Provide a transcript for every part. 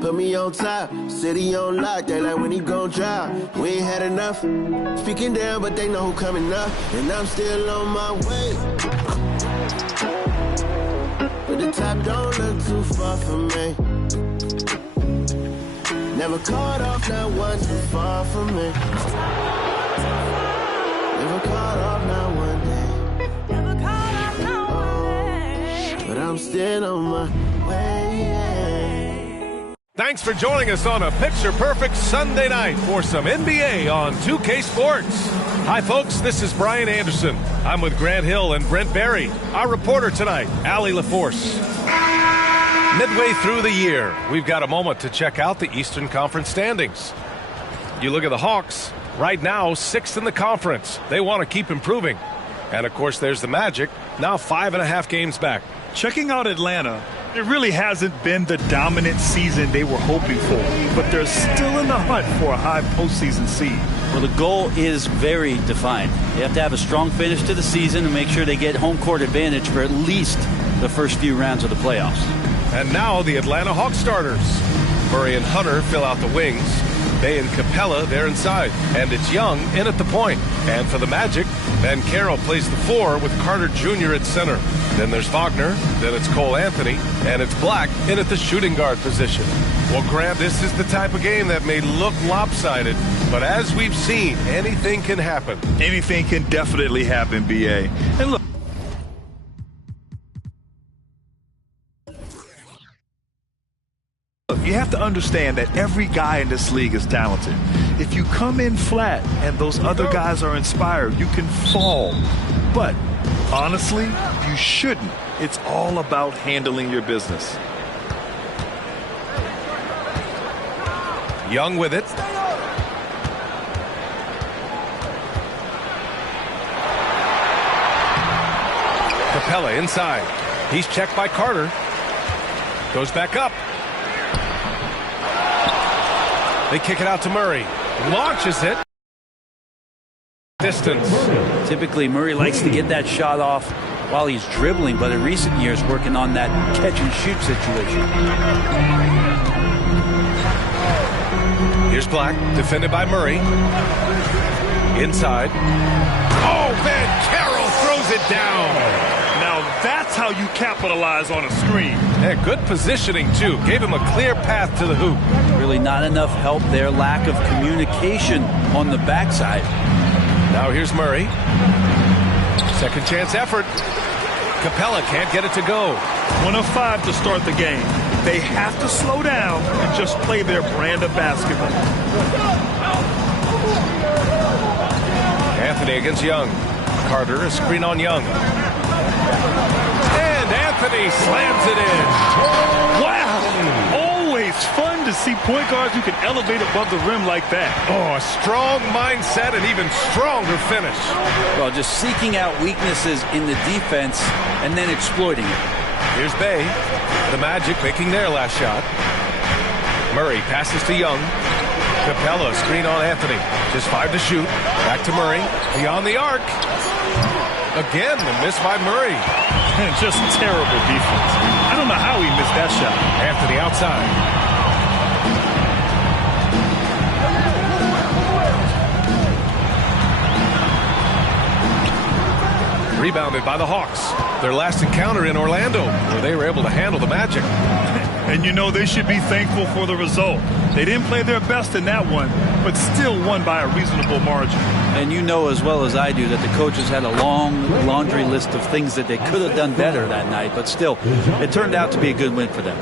put me on top. City on lock, they like when he gon' drop. We ain't had enough. Speaking down, but they know who coming up. And I'm still on my way. But the top don't look too far from me. Never caught off, not one too far from me. Never caught off, not one day. Never caught off, not one day. But I'm still on my way. Thanks for joining us on a picture-perfect Sunday night for some NBA on 2K Sports. Hi, folks. This is Brian Anderson. I'm with Grant Hill and Brent Barry. Our reporter tonight, Allie LaForce. Midway through the year, we've got a moment to check out the Eastern Conference standings. You look at the Hawks, right now 6th in the conference. They want to keep improving. And, of course, there's the Magic, now 5.5 games back. Checking out Atlanta, it really hasn't been the dominant season they were hoping for, but they're still in the hunt for a high postseason seed. Well, the goal is very defined. They have to have a strong finish to the season and make sure they get home court advantage for at least the first few rounds of the playoffs. And now the Atlanta Hawks starters. Murray and Hunter fill out the wings. Bay and Capella, they're inside. And it's Young in at the point. And for the Magic, Banchero plays the 4 with Carter Jr. at center. Then there's Wagner, then it's Cole Anthony, and it's Black in at the shooting guard position. Well, Grant, this is the type of game that may look lopsided, but as we've seen, anything can happen. Anything can definitely happen, B.A. And look, you have to understand that every guy in this league is talented. If you come in flat and those other guys are inspired, you can fall. But honestly, you shouldn't. It's all about handling your business. Young with it. Capella inside. He's checked by Carter. Goes back up. They kick it out to Murray. Launches it. Distance. Typically, Murray likes to get that shot off while he's dribbling, but in recent years, working on that catch-and-shoot situation. Here's Black, defended by Murray. Inside. Oh, Banchero throws it down. Now that's how you capitalize on a screen. Yeah, good positioning, too. Gave him a clear path to the hoop. Really not enough help there. Lack of communication on the backside. Now here's Murray. Second chance effort. Capella can't get it to go. 1 of 5 to start the game. They have to slow down and just play their brand of basketball. Anthony against Young. Carter, a screen on Young. And Anthony slams it in. Wow! Always fun to see point guards who can elevate above the rim like that. Oh, a strong mindset and even stronger finish. Well, just seeking out weaknesses in the defense and then exploiting it. Here's Bay. The Magic making their last shot. Murray passes to Young. Capella, screen on Anthony. Just 5 to shoot. Back to Murray. Beyond the arc. Again, the miss by Murray. Just terrible defense. I don't know how he missed that shot. Anthony outside. Rebounded by the Hawks. Their last encounter in Orlando, where they were able to handle the Magic. And you know they should be thankful for the result. They didn't play their best in that one, but still won by a reasonable margin. And you know as well as I do that the coaches had a long laundry list of things that they could have done better that night, but still, it turned out to be a good win for them.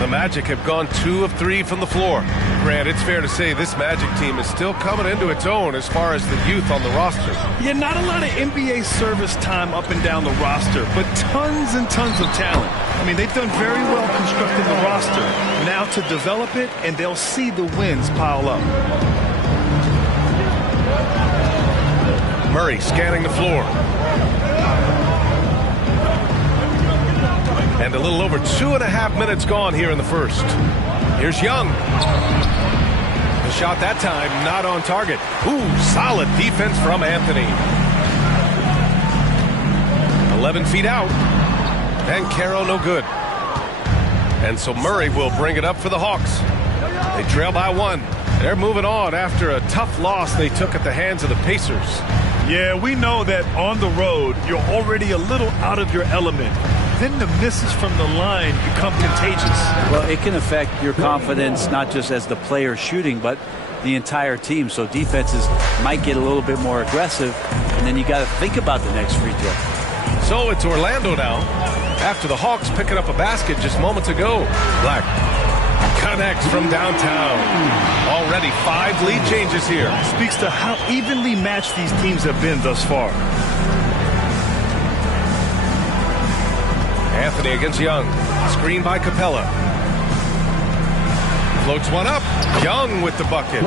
The Magic have gone 2 of 3 from the floor. Grant, it's fair to say this Magic team is still coming into its own as far as the youth on the roster. Yeah, not a lot of NBA service time up and down the roster, but tons and tons of talent. I mean, they've done very well constructing the roster. Now to develop it, and they'll see the wins pile up. Murray scanning the floor. And a little over 2.5 minutes gone here in the first. Here's Young. The shot that time not on target. Ooh, solid defense from Anthony. 11 feet out. Banchero no good. And so Murray will bring it up for the Hawks. They trail by 1. They're moving on after a tough loss they took at the hands of the Pacers. Yeah, we know that on the road, you're already a little out of your element. Then the misses from the line become contagious. Well, it can affect your confidence, not just as the player shooting, but the entire team. So defenses might get a little bit more aggressive, and then you got to think about the next free throw. So it's Orlando now. After the Hawks picking up a basket just moments ago. Black connects from downtown. Already 5 lead changes here. Speaks to how evenly matched these teams have been thus far. Anthony against Young. Screen by Capella. Floats one up. Young with the bucket.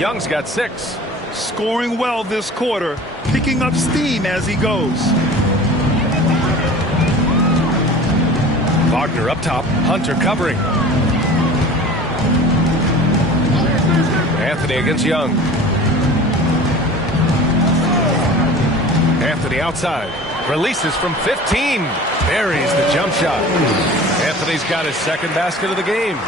Young's got 6. Scoring well this quarter. Picking up steam as he goes. Wagner up top. Hunter covering. Anthony against Young. Anthony outside. Releases from 15. Buries the jump shot. Anthony's got his second basket of the game.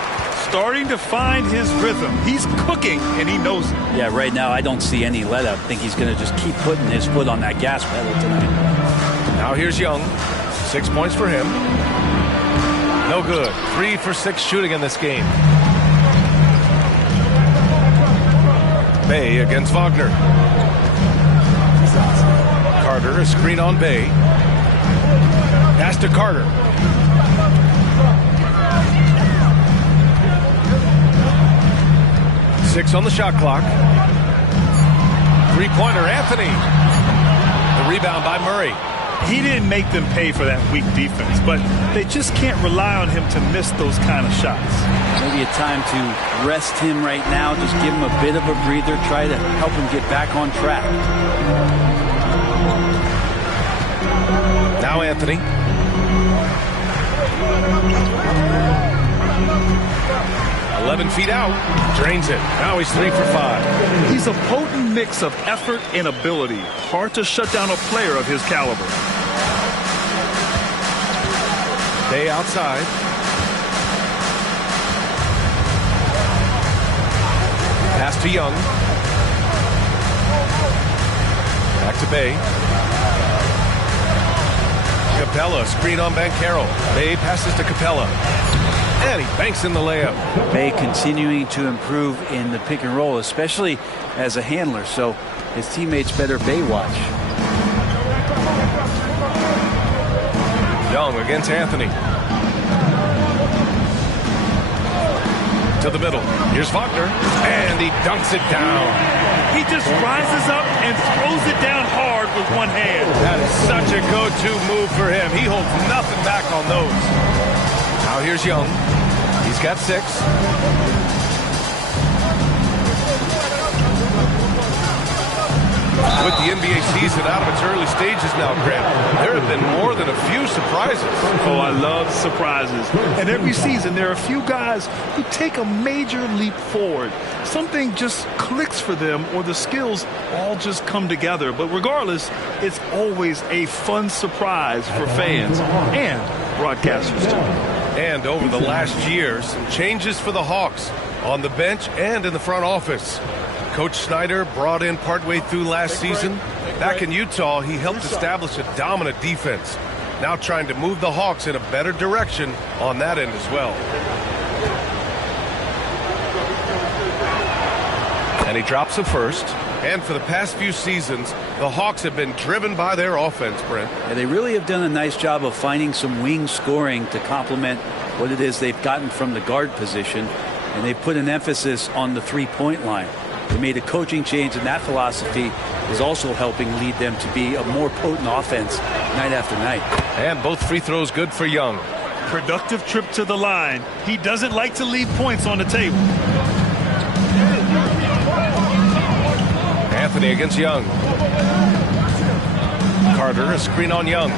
Starting to find his rhythm. He's cooking, and he knows it. Yeah, right now I don't see any let up. I think he's going to just keep putting his foot on that gas pedal tonight. Now here's Young. 6 points for him. No good. 3 for 6 shooting in this game. Bay against Wagner. Carter, a screen on Bay. Pass to Carter. Six on the shot clock. Three-pointer, Anthony. The rebound by Murray. He didn't make them pay for that weak defense, but they just can't rely on him to miss those kind of shots. Maybe a time to rest him right now. Just give him a bit of a breather. Try to help him get back on track. Now Anthony. "11 feet out. Drains it. Now he's 3 for 5. He's a potent mix of effort and ability. Hard to shut down a player of his caliber. Bay outside. Pass to Young. Back to Bay. Capella, screen on Banchero. Bay passes to Capella. And he banks in the layup. Bay continuing to improve in the pick and roll, especially as a handler, so his teammates better Bay watch. Young against Anthony. To the middle. Here's Wagner. And he dunks it down. He just rises up and throws it down hard with one hand. That is such a go-to move for him. He holds nothing back on those. Now here's Young. He's got 6. With the NBA season out of its early stages now, Grant, there have been more than a few surprises. Oh, I love surprises. And every season, there are a few guys who take a major leap forward. Something just clicks for them, or the skills all just come together. But regardless, it's always a fun surprise for fans and broadcasters, too. And over the last year, some changes for the Hawks on the bench and in the front office. Coach Snyder brought in partway through last season. Back in Utah, he helped establish a dominant defense. Now trying to move the Hawks in a better direction on that end as well. And he drops the first. And for the past few seasons, the Hawks have been driven by their offense, Brent. Yeah, they really have done a nice job of finding some wing scoring to complement what it is they've gotten from the guard position. And they put an emphasis on the three-point line. They made a coaching change, and that philosophy is also helping lead them to be a more potent offense night after night. And both free throws good for Young. Productive trip to the line. He doesn't like to leave points on the table. Anthony against Young. Carter, a screen on Young.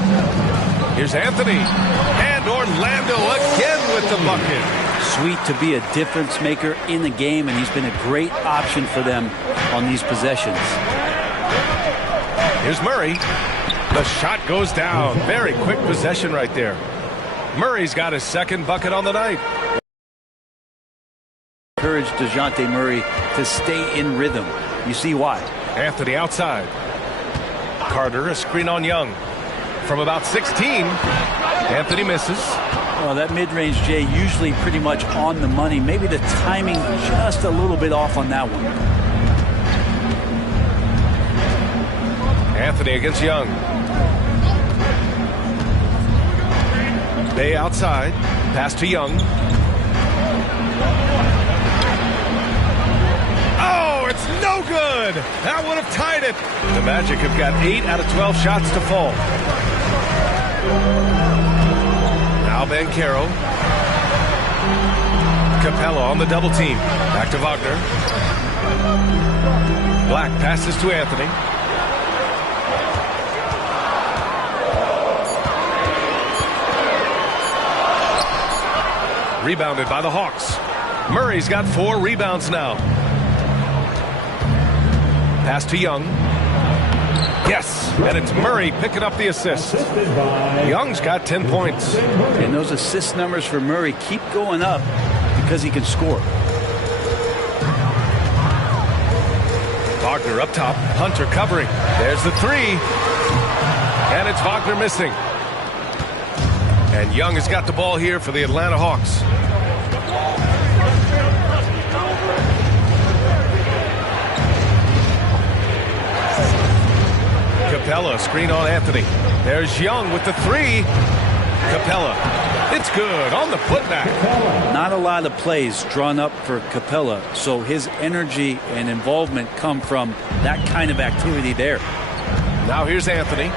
Here's Anthony. And Orlando again with the bucket. Sweet to be a difference maker in the game, and he's been a great option for them on these possessions. Here's Murray. The shot goes down. Very quick possession right there. Murray's got his second bucket on the night. Encourage DeJounte Murray to stay in rhythm. You see why. Anthony outside. Carter, a screen on Young. From about 16, Anthony misses. Well, that mid-range, Jay, usually pretty much on the money. Maybe the timing just a little bit off on that one. Anthony against Young. Bay outside. Pass to Young. Oh, it's no good. That would have tied it. The Magic have got 8 out of 12 shots to fall. Now Banchero. Capella on the double team. Back to Wagner. Black passes to Anthony. Rebounded by the Hawks. Murray's got 4 rebounds now. Pass to Young. Yes, and it's Murray picking up the assist. Young's got 10 points. And those assist numbers for Murray keep going up because he can score. Wagner up top. Hunter covering. There's the 3. And it's Wagner missing. And Young has got the ball here for the Atlanta Hawks. Capella, screen on Anthony. There's Young with the 3. Capella, it's good on the putback. Not a lot of plays drawn up for Capella, so his energy and involvement come from that kind of activity there. Now here's Anthony.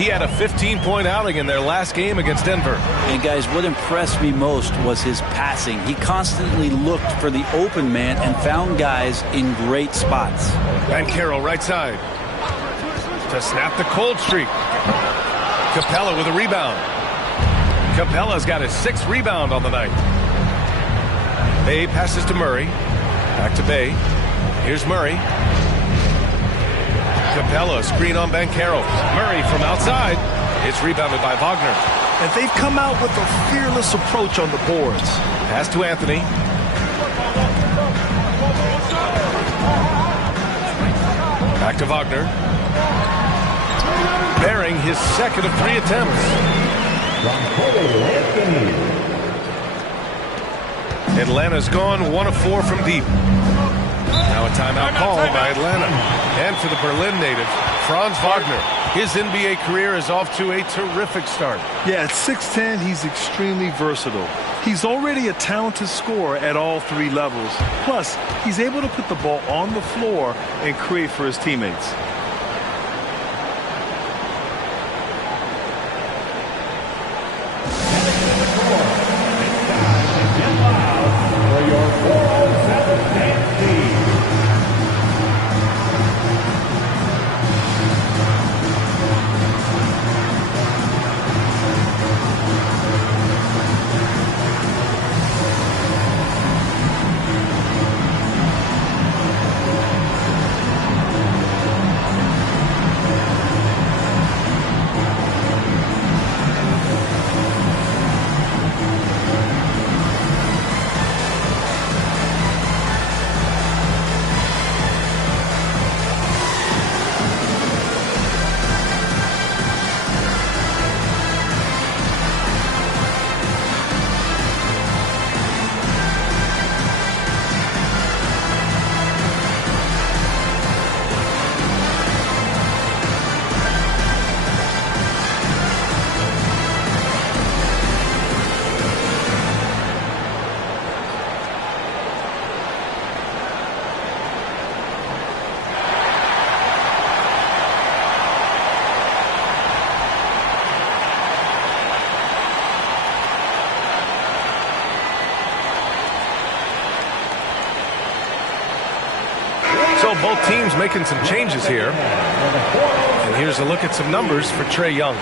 He had a 15-point outing in their last game against Denver. And guys, what impressed me most was his passing. He constantly looked for the open man and found guys in great spots. Banchero right side. To snap the cold streak. Capella with a rebound. Capella's got his 6th rebound on the night. Bay passes to Murray. Back to Bay. Here's Murray. Capella, screen on Banchero. Murray from outside. It's rebounded by Wagner. And they've come out with a fearless approach on the boards. Pass to Anthony. Back to Wagner. Bearing his 2nd of 3 attempts. Atlanta's gone 1 of 4 from deep. Now a timeout called by Atlanta. And for the Berlin native, Franz Wagner. His NBA career is off to a terrific start. Yeah, at 6'10", he's extremely versatile. He's already a talented scorer at all 3 levels. Plus, he's able to put the ball on the floor and create for his teammates. So both teams making some changes here. And here's a look at some numbers for Trae Young.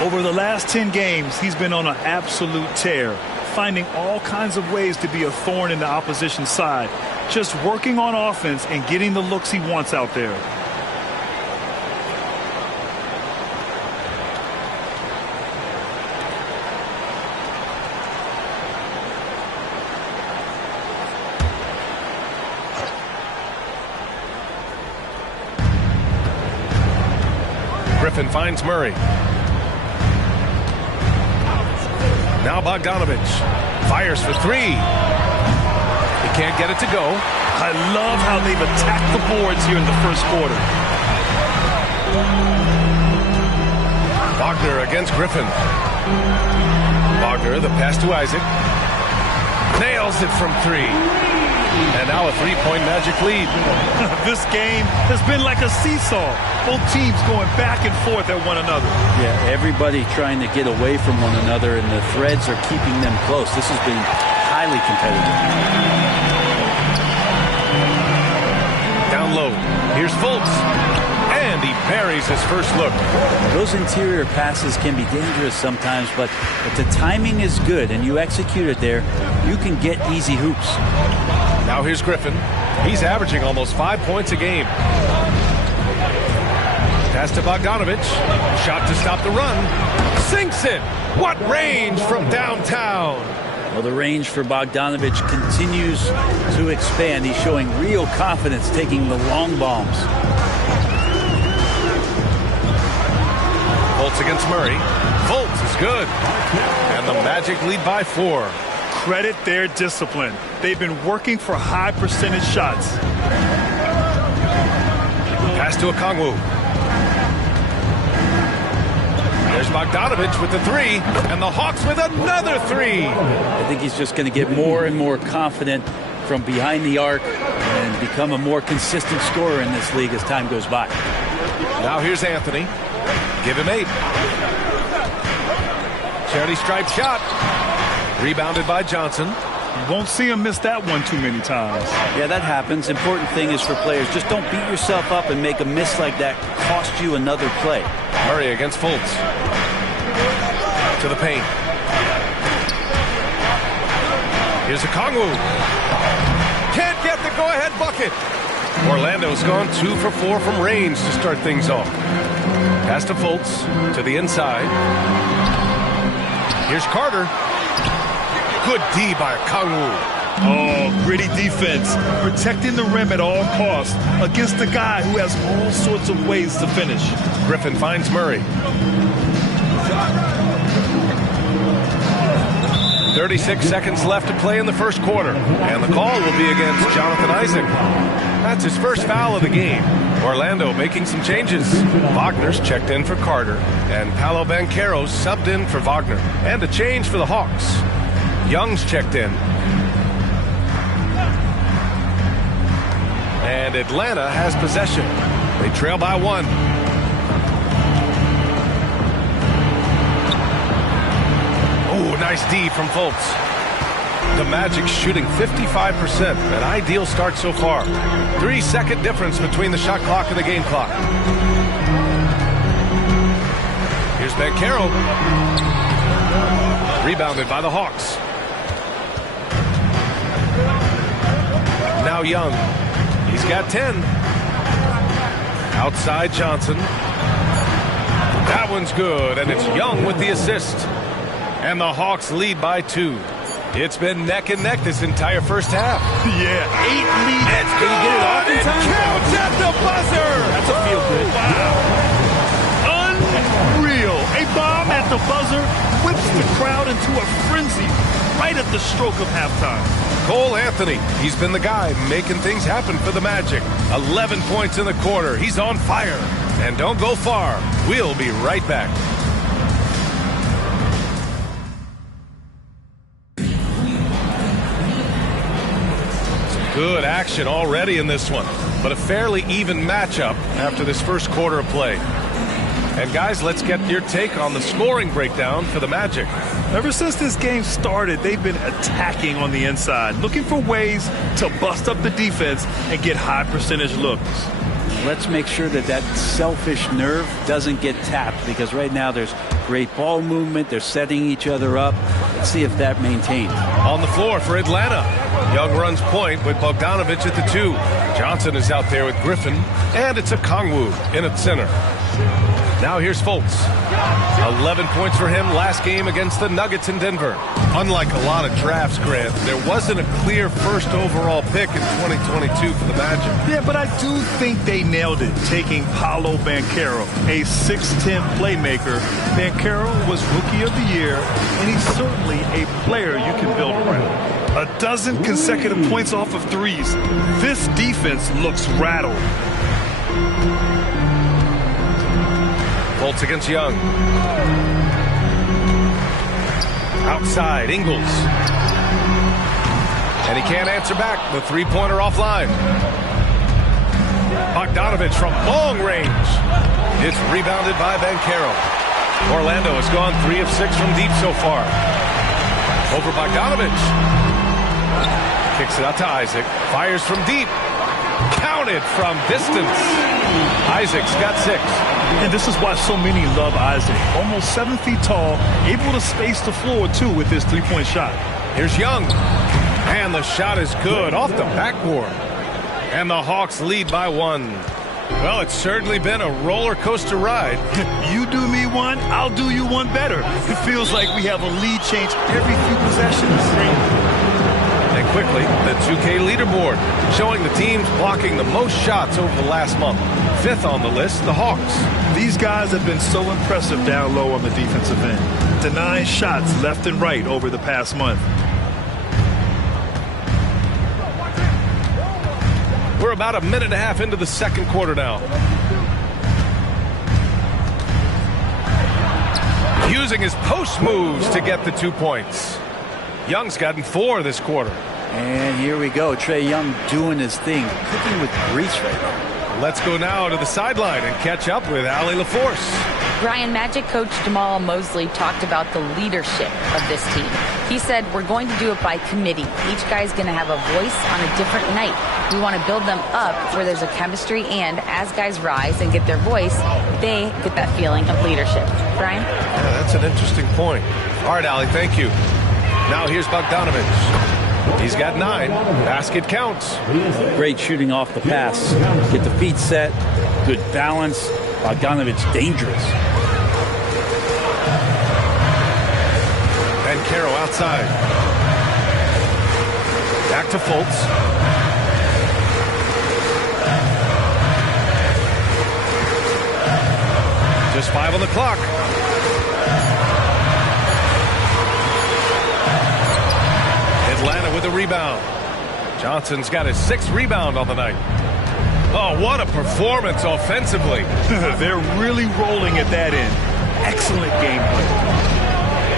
Over the last 10 games, he's been on an absolute tear, finding all kinds of ways to be a thorn in the opposition's side, just working on offense and getting the looks he wants out there. Griffin finds Murray. Now Bogdanovic fires for three. He can't get it to go. I love how they've attacked the boards here in the first quarter. Wagner against Griffin. Wagner, the pass to Isaac. Nails it from three. And now a three-point Magic lead. This game has been like a seesaw. Both teams going back and forth at one another. Yeah, everybody trying to get away from one another, and the threads are keeping them close. This has been highly competitive. Down low. Here's Fultz. And he buries his first look. Those interior passes can be dangerous sometimes, but if the timing is good and you execute it there, you can get easy hoops. Now here's Griffin. He's averaging almost 5 points a game. Pass to Bogdanovic. Shot to stop the run. Sinks it. What range from downtown. Well, the range for Bogdanovic continues to expand. He's showing real confidence taking the long bombs. Fultz against Murray. Fultz is good. And the Magic lead by 4. Credit their discipline. They've been working for high percentage shots. Pass to Okongwu. There's Bogdanovic with the three, and the Hawks with another three. I think he's just going to get more and more confident from behind the arc and become a more consistent scorer in this league as time goes by. Now here's Anthony. Give him 8. Charity stripe shot. Rebounded by Johnson. You won't see him miss that one too many times. Yeah, that happens. Important thing is for players, just don't beat yourself up and make a miss like that cost you another play. Murray against Fultz. To the paint. Here's Okongwu. Can't get the go-ahead bucket. Orlando's gone 2 for 4 from range to start things off. Pass to Fultz. To the inside. Here's Carter. Good D by Okongwu. Oh, gritty defense. Protecting the rim at all costs against a guy who has all sorts of ways to finish. Griffin finds Murray. 36 seconds left to play in the first quarter. And the call will be against Jonathan Isaac. That's his first foul of the game. Orlando making some changes. Wagner's checked in for Carter. And Paolo Banchero subbed in for Wagner. And a change for the Hawks. Young's checked in. And Atlanta has possession. They trail by 1. Oh, nice D from Fultz. The Magic shooting 55%. An ideal start so far. 3-second difference between the shot clock and the game clock. Here's Banchero. Rebounded by the Hawks. Now Young. He's got 10. Outside Johnson. That one's good, and it's Young with the assist. And the Hawks lead by 2. It's been neck and neck this entire first half. Yeah, 8 lead. It's good. Get it off in It time? counts at the buzzer. That's a feel good. Wow. Unreal. A bomb at the buzzer whips the crowd into a frenzy right at the stroke of halftime. Cole Anthony, he's been the guy making things happen for the Magic. 11 points in the quarter. He's on fire. And don't go far. We'll be right back. Some good action already in this one, but a fairly even matchup after this first quarter of play. And guys, let's get your take on the scoring breakdown for the Magic. Ever since this game started, they've been attacking on the inside, looking for ways to bust up the defense and get high percentage looks. Let's make sure that that selfish nerve doesn't get tapped, because right now there's great ball movement. They're setting each other up. Let's see if that maintains. On the floor for Atlanta. Young runs point with Bogdanovic at the 2. Johnson is out there with Griffin. And it's Okongwu in at center. Now here's Fultz. 11 points for him last game against the Nuggets in Denver. Unlike a lot of drafts, Grant, there wasn't a clear first overall pick in 2022 for the Magic. Yeah, but I do think they nailed it, taking Paolo Banchero, a 6'10 playmaker. Banchero was Rookie of the Year, and he's certainly a player you can build around. A dozen consecutive points off of threes. This defense looks rattled. Fultz against Young. Outside, Ingles. And he can't answer back. The three-pointer offline. Bogdanovich from long range. It's rebounded by Banchero. Orlando has gone 3 of 6 from deep so far. Over Bogdanovich. Kicks it out to Isaac. Fires from deep. Counted from distance. Isaac's got 6. And this is why so many love Isaac. Almost 7 feet tall, able to space the floor, too, with his three-point shot. Here's Young. And the shot is good off the backboard. And the Hawks lead by 1. Well, it's certainly been a roller coaster ride. You do me one, I'll do you one better. It feels like we have a lead change every few possessions. And quickly, the 2K leaderboard, showing the teams blocking the most shots over the last month. 5th on the list, the Hawks. These guys have been so impressive down low on the defensive end. Denying shots left and right over the past month. We're about a minute and a half into the second quarter now. Using his post moves to get the 2 points. Young's gotten 4 this quarter. And here we go. Trae Young doing his thing. Cooking with grease right now. Let's go now to the sideline and catch up with Allie LaForce. Brian, Magic coach Jamal Mosley talked about the leadership of this team. He said, we're going to do it by committee. Each guy's going to have a voice on a different night. We want to build them up where there's a chemistry, and as guys rise and get their voice, they get that feeling of leadership. Brian? Yeah, that's an interesting point. All right, Allie, thank you. Now here's Bogdanovich. He's got 9. Basket counts. Great shooting off the pass. Get the feet set. Good balance. Bogdanovich dangerous. Banchero outside. Back to Fultz. Just 5 on the clock. Atlanta with a rebound. Johnson's got his 6th rebound on the night. Oh, what a performance offensively. They're really rolling at that end. Excellent gameplay.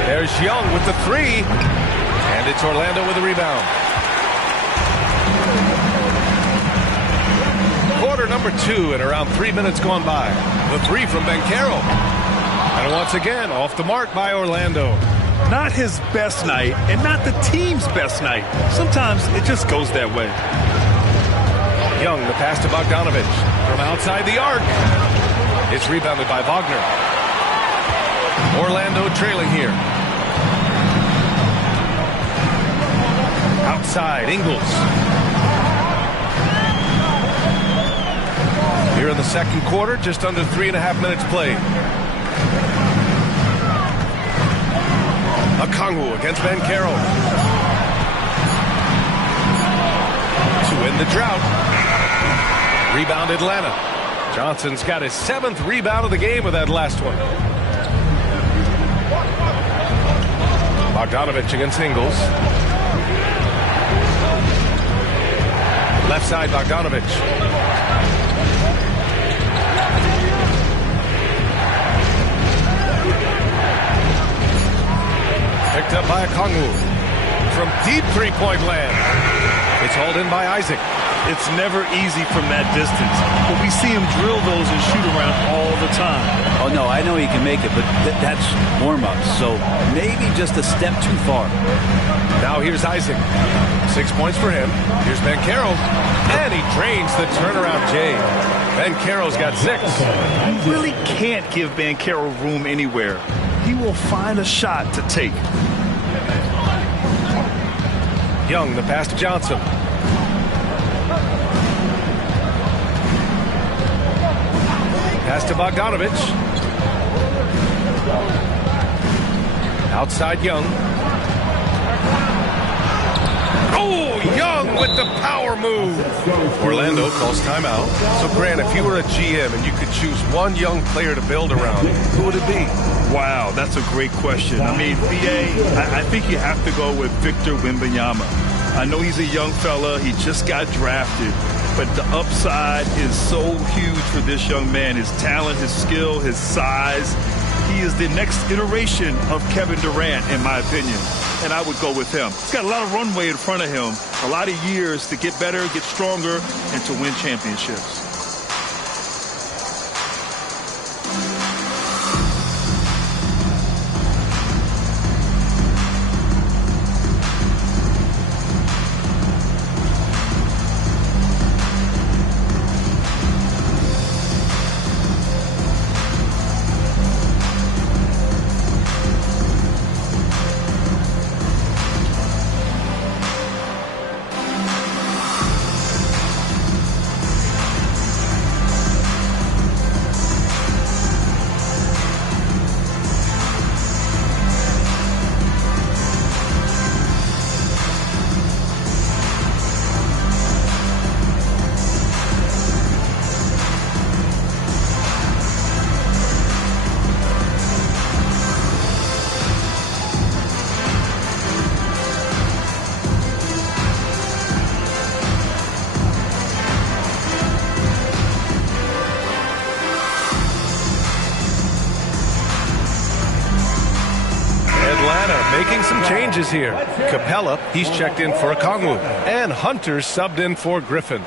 There's Young with the 3. And it's Orlando with a rebound. Quarter number 2 and around 3 minutes gone by. The 3 from Banchero. And once again, off the mark by Orlando. Not his best night, and not the team's best night. Sometimes it just goes that way. Young, the pass to Bogdanovich from outside the arc. It's rebounded by Wagner. Orlando trailing here. Outside, Ingles. Here in the second quarter, just under 3.5 minutes played. Okongwu against Banchero. To win the drought. Rebound Atlanta. Johnson's got his 7th rebound of the game with that last one. Bogdanovich against Ingles. Left side, Bogdanovich. Picked up by Okongwu from deep three-point land. It's hauled in by Isaac. It's never easy from that distance, but we see him drill those and shoot around all the time. Oh, no, I know he can make it, but that's warm-ups, so maybe just a step too far. Now here's Isaac. 6 points for him. Here's Banchero. And he drains the turnaround J. Banchero's got 6. You really can't give Banchero room anywhere. He will find a shot to take. Young, the pass to Johnson. Pass to Bogdanovich. Outside Young. Oh, Young with the power move. Orlando calls timeout. So, Grant, if you were a GM and you could choose one young player to build around, who would it be? Wow, that's a great question. I mean, BA, I think you have to go with Victor Wembanyama. I know he's a young fella. He just got drafted. But the upside is so huge for this young man. His talent, his skill, his size. He is the next iteration of Kevin Durant, in my opinion. And I would go with him. He's got a lot of runway in front of him, a lot of years to get better, get stronger, and to win championships. Making some changes here. Capella, he's checked in for Okongwu. And Hunter's subbed in for Griffin.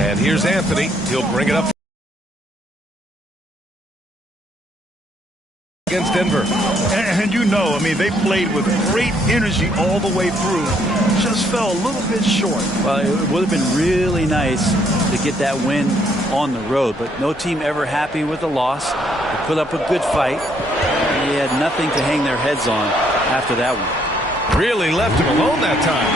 And here's Anthony. He'll bring it up against Denver. And you know, I mean, they played with great energy all the way through. Just fell a little bit short. Well, it would have been really nice to get that win on the road, but no team ever happy with a loss. They put up a good fight. And they had nothing to hang their heads on after that one. Really left him alone that time.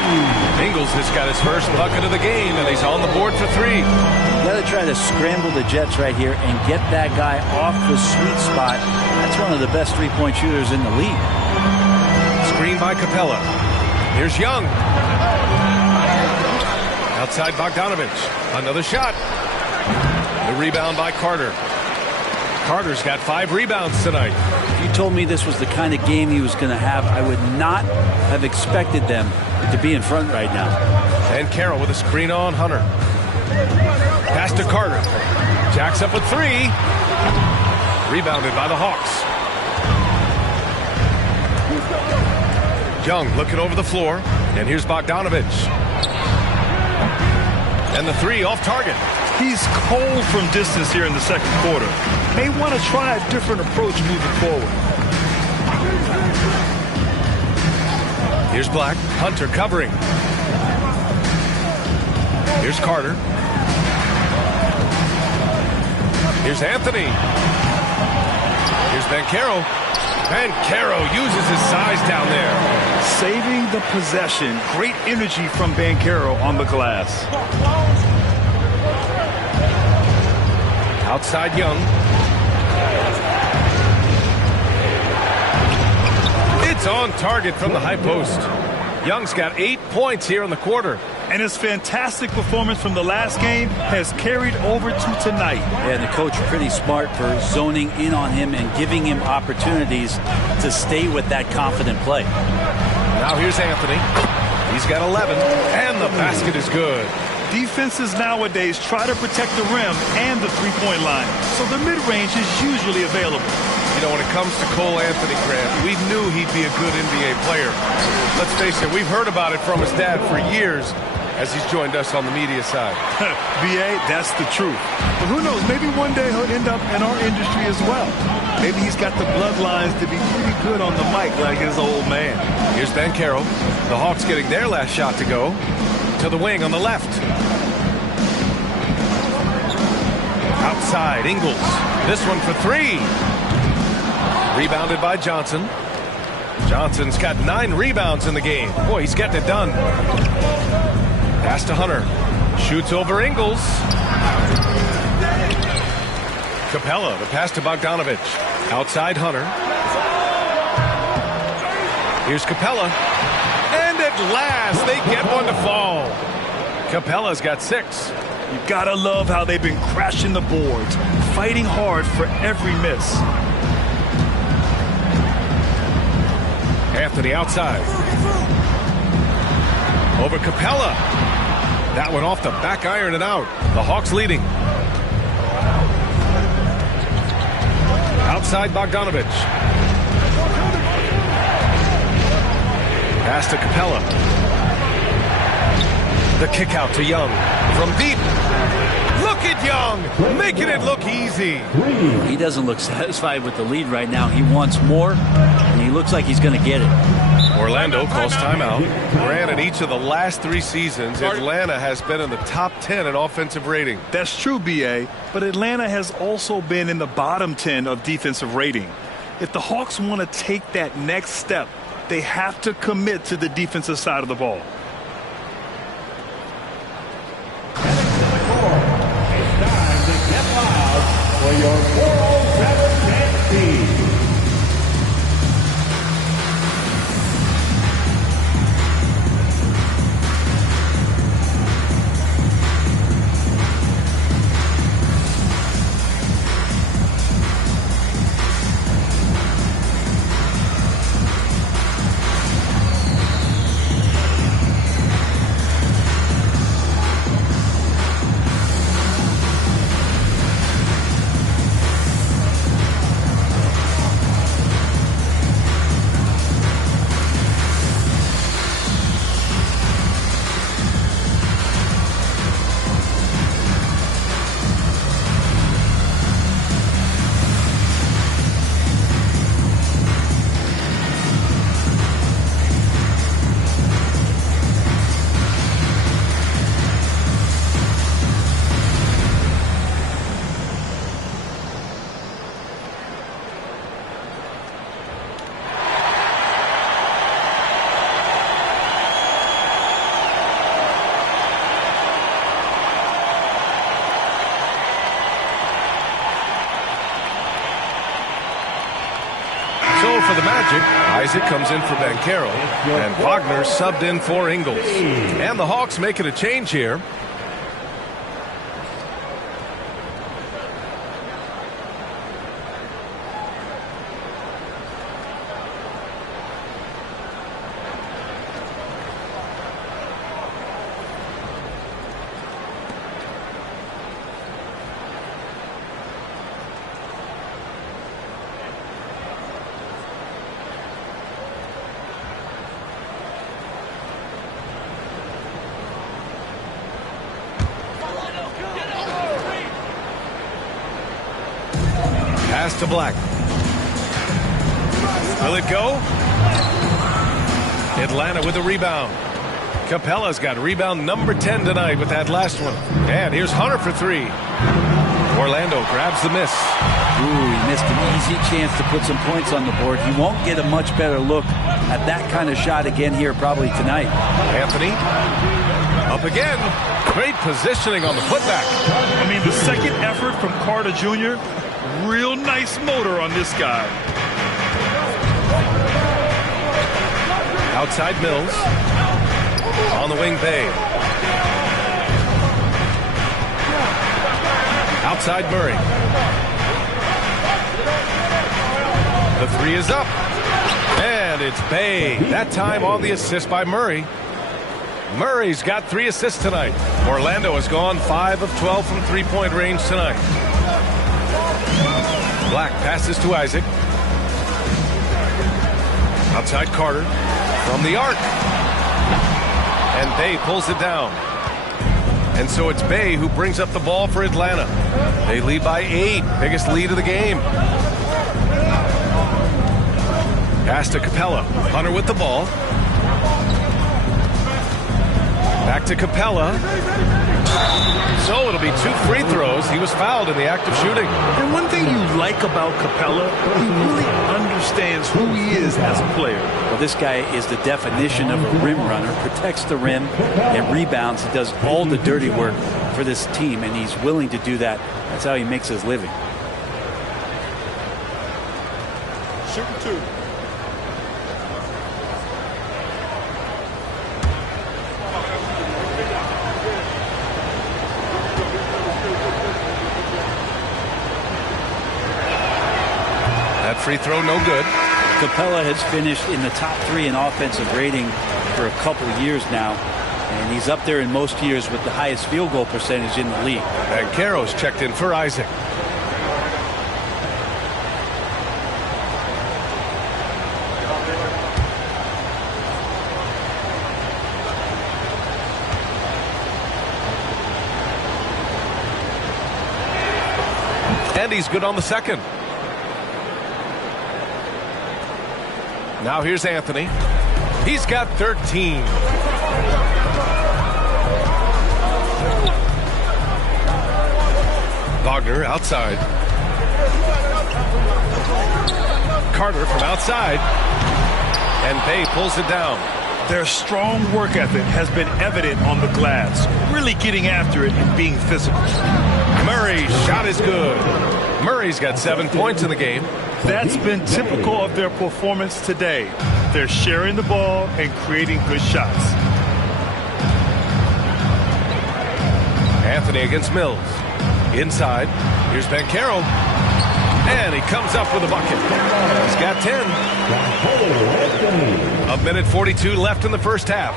Ingles has got his first bucket of the game, and he's on the board for three. You got to try to scramble the Jets right here and get that guy off the sweet spot. That's one of the best three-point shooters in the league. Screen by Capella. Here's Young. Outside Bogdanovich. Another shot. The rebound by Carter. Carter's got 5 rebounds tonight. If you told me this was the kind of game he was going to have, I would not have expected them to be in front right now. And Carroll with a screen on Hunter. Pass to Carter. Jacks up with 3. Rebounded by the Hawks. Young looking over the floor. And here's Bogdanovich. And the 3 off target. He's cold from distance here in the second quarter. May want to try a different approach moving forward. Here's Black. Hunter covering. Here's Carter. Here's Anthony. Here's Banchero. Banchero uses his size down there. Saving the possession. Great energy from Banchero on the glass. Outside Young. It's on target from the high post. Young's got 8 points here in the quarter. And his fantastic performance from the last game has carried over to tonight. Yeah, and the coach pretty smart for zoning in on him and giving him opportunities to stay with that confident play. Now here's Anthony. He's got 11, and the basket is good. Defenses nowadays try to protect the rim and the three-point line, so the mid-range is usually available. You know, when it comes to Cole Anthony, Grant, we knew he'd be a good NBA player. Let's face it, we've heard about it from his dad for years as he's joined us on the media side. B.A., that's the truth. But who knows, maybe one day he'll end up in our industry as well. Maybe he's got the bloodlines to be pretty good on the mic like his old man. Here's Banchero. The Hawks getting their last shot to go. To the wing on the left. Outside, Ingles. This one for three. Rebounded by Johnson. Johnson's got 9 rebounds in the game. Boy, he's getting it done. Pass to Hunter. Shoots over Ingles. Capella, the pass to Bogdanovich. Outside Hunter. Here's Capella. And at last, they get one to fall. Capella's got 6. You gotta love how they've been crashing the boards, fighting hard for every miss. Anthony outside. Over Capella. That one off the back iron and out. The Hawks leading. Outside Bogdanovich. Pass to Capella. The kick out to Young. From deep. Look at Young, making it look easy. He doesn't look satisfied with the lead right now. He wants more, and he looks like he's going to get it. Orlando calls timeout. Granted, each of the last 3 seasons, Atlanta has been in the top 10 in offensive rating. That's true, B.A., but Atlanta has also been in the bottom 10 of defensive rating. If the Hawks want to take that next step, they have to commit to the defensive side of the ball. For your 407 team. For the Magic, Isaac comes in for Banchero, and Wagner subbed in for Ingles. And the Hawks making a change here. Pass to Black. Will it go? Atlanta with a rebound. Capella's got rebound number 10 tonight with that last one. And here's Hunter for 3. Orlando grabs the miss. Ooh, he missed an easy chance to put some points on the board. He won't get a much better look at that kind of shot again here probably tonight. Anthony up again. Great positioning on the putback. I mean, the second effort from Carter Jr., real nice motor on this guy. Outside Mills. On the wing, Bay. Outside Murray. The 3 is up. And it's Bay. That time on the assist by Murray. Murray's got 3 assists tonight. Orlando has gone 5 of 12 from three-point range tonight. Black passes to Isaac. Outside Carter. From the arc. And Bay pulls it down. And so it's Bay who brings up the ball for Atlanta. They lead by 8. Biggest lead of the game. Pass to Capella. Hunter with the ball. Back to Capella. So it'll be 2 free throws. He was fouled in the act of shooting. And one thing you like about Capella, he really understands who he is as a player. Well, this guy is the definition of a rim runner. Protects the rim and rebounds. He does all the dirty work for this team, and he's willing to do that. That's how he makes his living. Shooting 2. That free throw no good. Capella has finished in the top 3 in offensive rating for a couple of years now, and he's up there in most years with the highest field goal percentage in the league. And Caro's checked in for Isaac. And he's good on the second. Now here's Anthony. He's got 13. Wagner outside. Carter from outside. And Bay pulls it down. Their strong work ethic has been evident on the glass, really getting after it and being physical. Murray's shot is good. Murray's got 7 points in the game. That's been typical of their performance today. They're sharing the ball and creating good shots. Anthony against Mills. Inside. Here's Banchero. And he comes up with a bucket. He's got 10. A minute 42 left in the first half.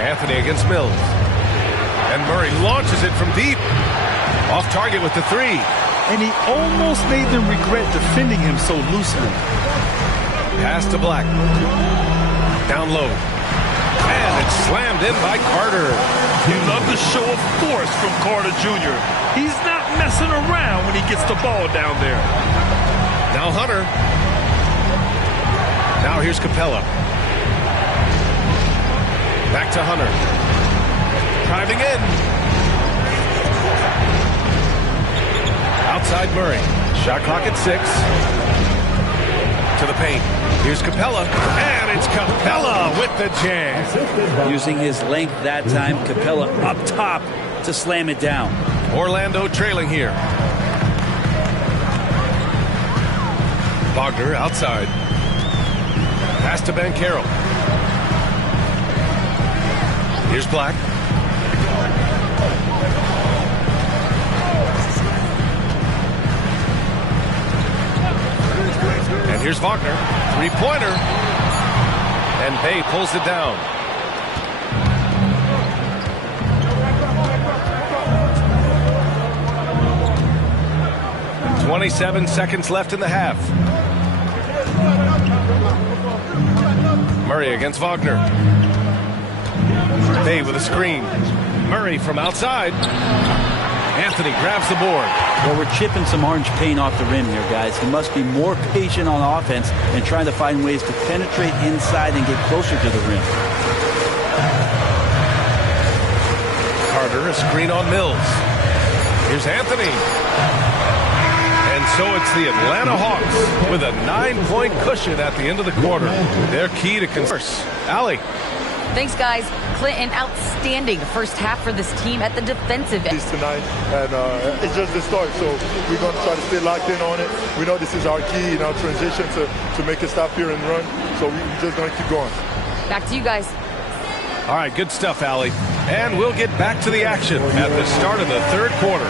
Anthony against Mills. And Murray launches it from deep. Off target with the 3. And he almost made them regret defending him so loosely. Pass to Black. Down low. And it's slammed in by Carter. You love the show of force from Carter Jr. He's not messing around when he gets the ball down there. Now Hunter. Now here's Capella. Back to Hunter. Driving in. Outside Murray. Shot clock at 6. To the paint. Here's Capella. And it's Capella with the jam. Using his length that time, Capella up top to slam it down. Orlando trailing here. Wagner outside. Pass to Banchero. Here's Black. And here's Wagner. 3-pointer. And Bay pulls it down. And 27 seconds left in the half. Murray against Wagner. Bay with a screen. Murray from outside. Anthony grabs the board. Well, we're chipping some orange paint off the rim here, guys. He must be more patient on offense and trying to find ways to penetrate inside and get closer to the rim. Carter, a screen on Mills. Here's Anthony. And so it's the Atlanta Hawks with a 9-point cushion at the end of the quarter. They're key to converse. Allie. Thanks, guys. Clinton, outstanding first half for this team at the defensive end. Tonight, and it's just the start, so we're going to try to stay locked in on it. We know this is our key in our transition to make it stop here and run, so we're just going to keep going. Back to you guys. All right, good stuff, Allie. And we'll get back to the action at the start of the third quarter.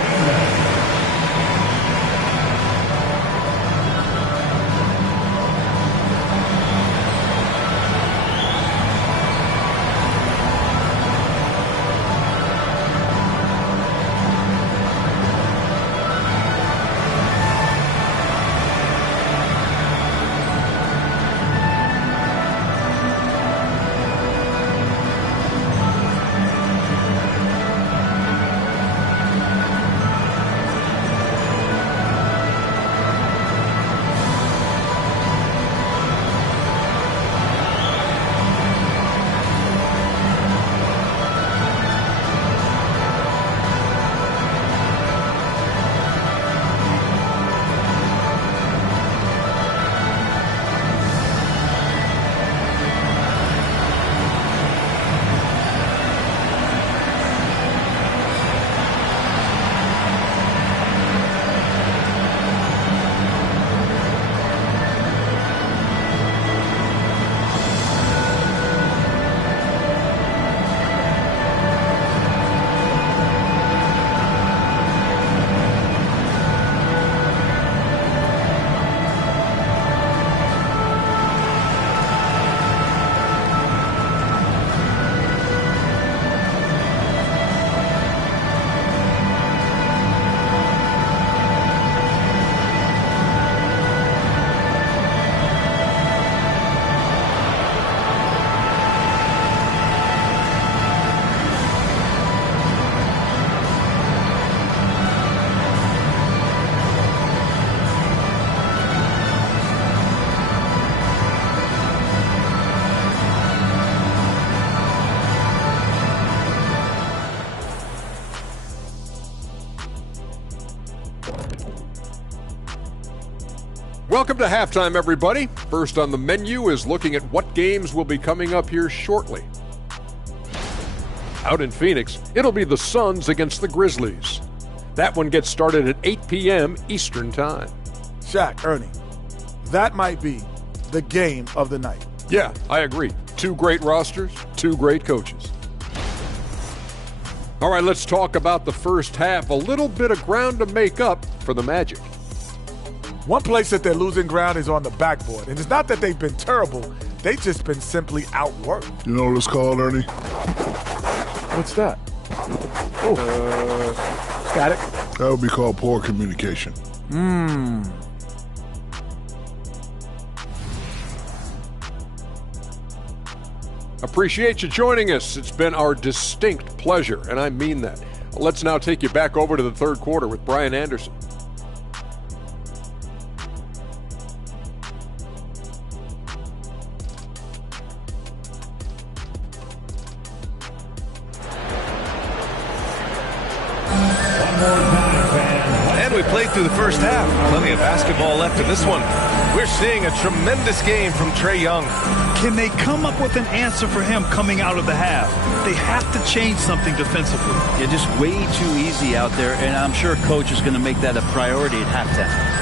Welcome to halftime, everybody. First on the menu is looking at what games will be coming up here shortly. Out in Phoenix, it'll be the Suns against the Grizzlies. That one gets started at 8 p.m. Eastern Time. Shaq, Ernie, that might be the game of the night. Yeah, I agree. 2 great rosters, 2 great coaches. All right, let's talk about the first half. A little bit of ground to make up for the Magic. One place that they're losing ground is on the backboard. And it's not that they've been terrible. They've just been simply outworked. You know what it's called, Ernie? What's that? Static? That would be called poor communication. Appreciate you joining us. It's been our distinct pleasure, and I mean that. Let's now take you back over to the third quarter with Brian Anderson. And we played through the first half. Plenty of basketball left in this one. We're seeing a tremendous game from Trae Young. Can they come up with an answer for him coming out of the half? They have to change something defensively. Yeah, just way too easy out there, and I'm sure coach is going to make that a priority at halftime.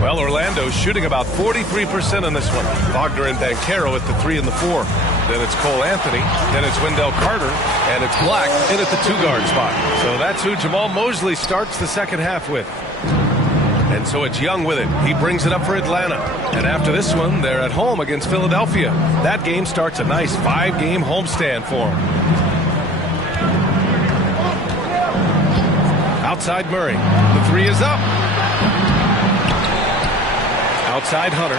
Well, Orlando's shooting about 43% on this one. Wagner and Banchero at the 3 and the 4. Then it's Cole Anthony. Then it's Wendell Carter. And it's Black in at the 2-guard spot. So that's who Jamal Mosley starts the second half with. And so it's Young with it. He brings it up for Atlanta. And after this one, they're at home against Philadelphia. That game starts a nice 5-game homestand for them. Outside Murray. The 3 is up. Outside Hunter.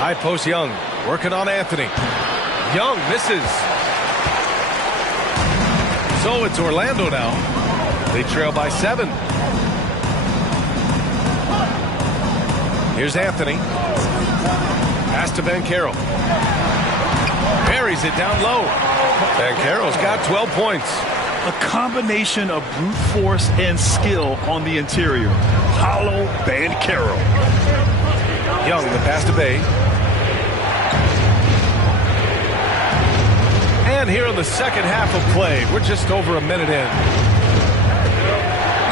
High post Young. Working on Anthony. Young misses. So it's Orlando now. They trail by 7. Here's Anthony. Pass to Banchero. Buries it down low. Banchero's got 12 points. A combination of brute force and skill on the interior. Paolo Banchero. Young, the pass to Bay. And here in the second half of play, we're just over a minute in.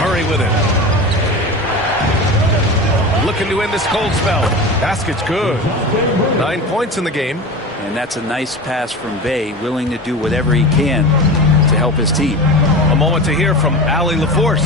Murray with it. Looking to end this cold spell. Basket's good. 9 points in the game. And that's a nice pass from Bay, willing to do whatever he can to help his team. A moment to hear from Allie LaForce.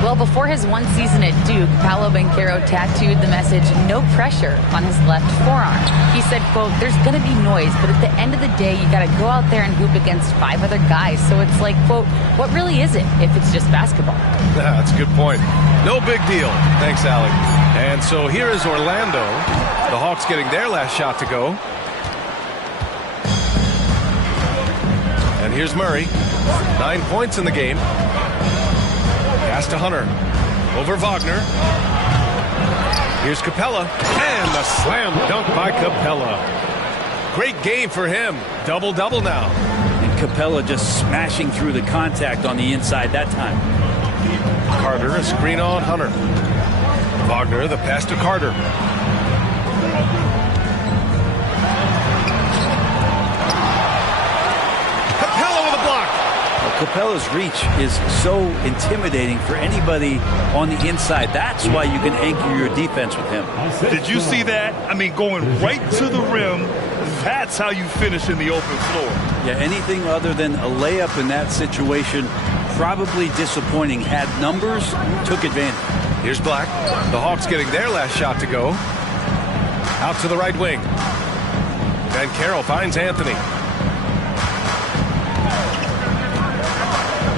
Well, before his one season at Duke, Paolo Banchero tattooed the message, "No pressure," on his left forearm. He said, quote, "There's going to be noise, but at the end of the day, you got to go out there and hoop against 5 other guys." So it's like, quote, what really is it if it's just basketball? Yeah, that's a good point. No big deal. Thanks, Allie. And so here is Orlando. The Hawks getting their last shot to go. And here's Murray. 9 points in the game. Pass to Hunter. Over Wagner. Here's Capella. And a slam dunk by Capella. Great game for him. Double-double now. And Capella just smashing through the contact on the inside that time. Carter, a screen on Hunter. Wagner, the pass to Carter. Capella's reach is so intimidating for anybody on the inside. That's why you can anchor your defense with him. Did you see that? I mean, going right to the rim, that's how you finish in the open floor. Yeah, anything other than a layup in that situation, probably disappointing. Had numbers, took advantage. Here's Black. The Hawks getting their last shot to go. Out to the right wing. Banchero finds Anthony.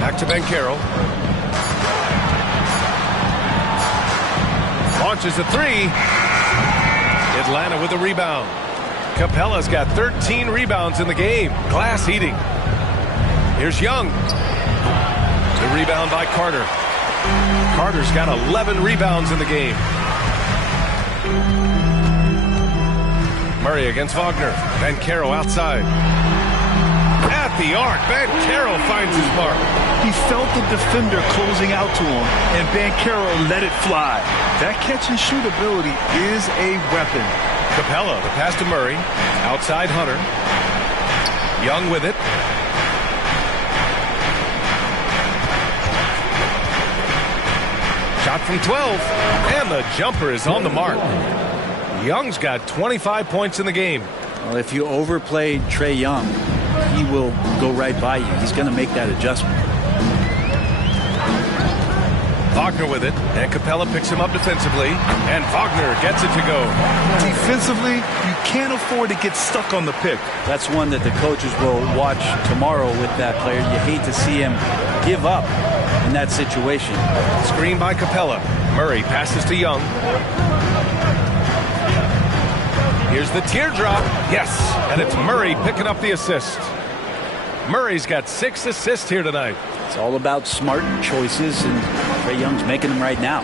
Back to Banchero. Launches a 3. Atlanta with a rebound. Capella's got 13 rebounds in the game. Glass eating. Here's Young. The rebound by Carter. Carter's got 11 rebounds in the game. Murray against Wagner. Banchero outside. At the arc, Banchero finds his mark. He felt the defender closing out to him, and Banchero let it fly. That catch-and-shoot ability is a weapon. Capella, the pass to Murray. Outside Hunter. Young with it. Shot from 12, and the jumper is on the mark. Young's got 25 points in the game. Well, if you overplay Trae Young, he will go right by you. He's going to make that adjustment. Wagner with it, and Capella picks him up defensively, and Wagner gets it to go. Defensively, you can't afford to get stuck on the pick. That's one that the coaches will watch tomorrow with that player. You hate to see him give up in that situation. Screen by Capella. Murray passes to Young. Here's the teardrop. Yes, and it's Murray picking up the assist. Murray's got 6 assists here tonight. It's all about smart choices, and Trae Young's making them right now.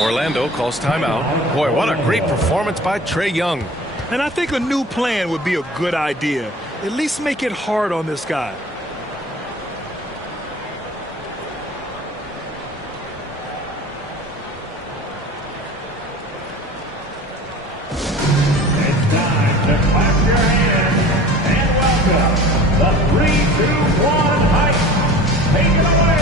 Orlando calls timeout. Boy, what a great performance by Trae Young. And I think a new plan would be a good idea. At least make it hard on this guy. It's time to clap your hands and welcome the 3-2-1 Heights. Take it away.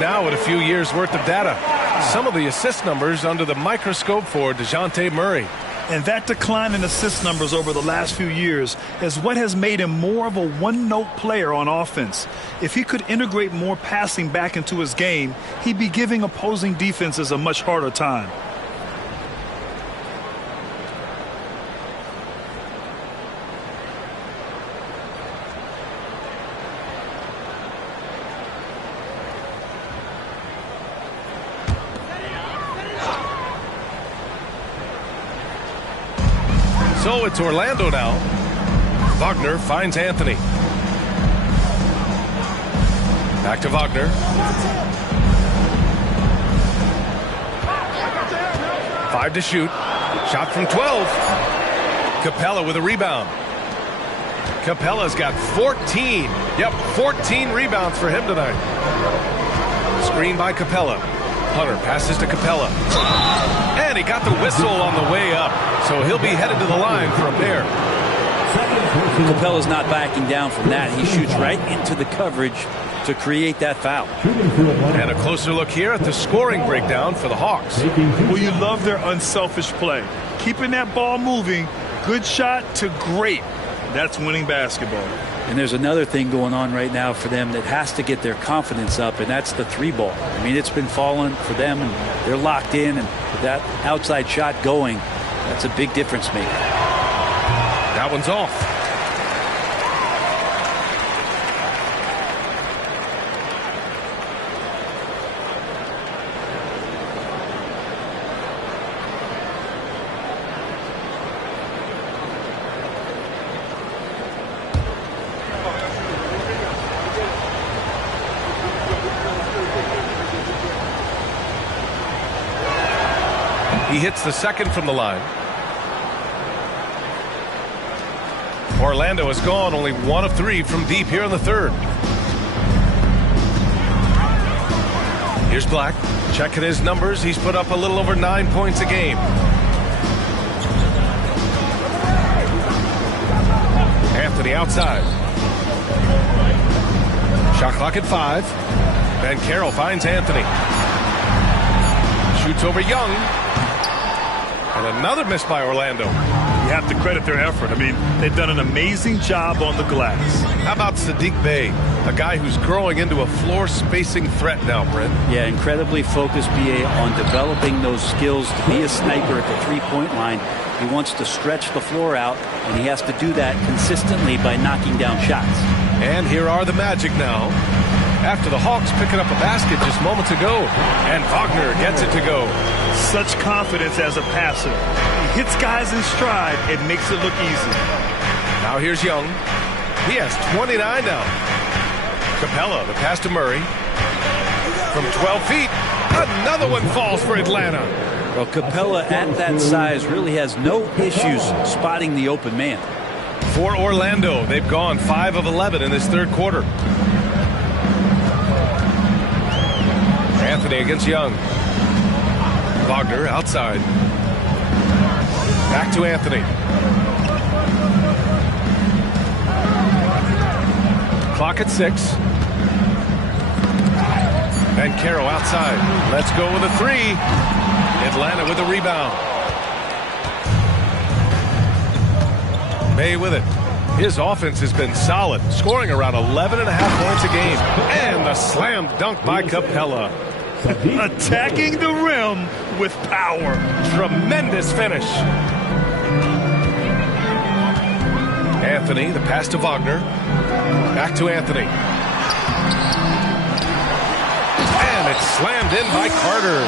Now at a few years worth of data. Some of the assist numbers under the microscope for DeJounte Murray. And that decline in assist numbers over the last few years is what has made him more of a one-note player on offense. If he could integrate more passing back into his game, he'd be giving opposing defenses a much harder time. So it's Orlando now. Wagner finds Anthony. Back to Wagner. Five to shoot. Shot from 12. Capella with a rebound. Capella's got 14. Yep, 14 rebounds for him tonight. Screen by Capella. Hunter passes to Capella. And he got the whistle on the way up. So he'll be headed to the line from there. Capella's not backing down from that. He shoots right into the coverage to create that foul. And a closer look here at the scoring breakdown for the Hawks. Well, you love their unselfish play. Keeping that ball moving, good shot to great. That's winning basketball. And there's another thing going on right now for them that has to get their confidence up, and that's the three ball. I mean, it's been falling for them, and they're locked in, and with that outside shot going, that's a big difference maker. That one's off. He hits the second from the line. Orlando has gone only 1 of 3 from deep here in the third. Here's Black. Checking his numbers. He's put up a little over 9 points a game. Anthony outside. Shot clock at 5. Banchero finds Anthony. Shoots over Young. And another miss by Orlando. You have to credit their effort. I mean, they've done an amazing job on the glass. How about Sadiq Bey, a guy who's growing into a floor spacing threat now, Brent? Yeah, incredibly focused, BA, on developing those skills to be a sniper at the three-point line. He wants to stretch the floor out, and he has to do that consistently by knocking down shots. And here are the Magic now. After the Hawks picking up a basket just moments ago. And Wagner gets it to go. Such confidence as a passer. He hits guys in stride and makes it look easy. Now here's Young. He has 29 now. Capella, the pass to Murray. From 12 feet, another one falls for Atlanta. Well, Capella at that size really has no issues spotting the open man. For Orlando, they've gone 5 of 11 in this third quarter. Anthony against Young. Wagner outside. Back to Anthony. Clock at 6. Banchero outside. Let's go with a 3. Atlanta with a rebound. Bey with it. His offense has been solid, scoring around 11.5 points a game. And the slam dunk by Capella. Attacking the rim with power. Tremendous finish. Anthony, the pass to Wagner. Back to Anthony. And it's slammed in by Carter.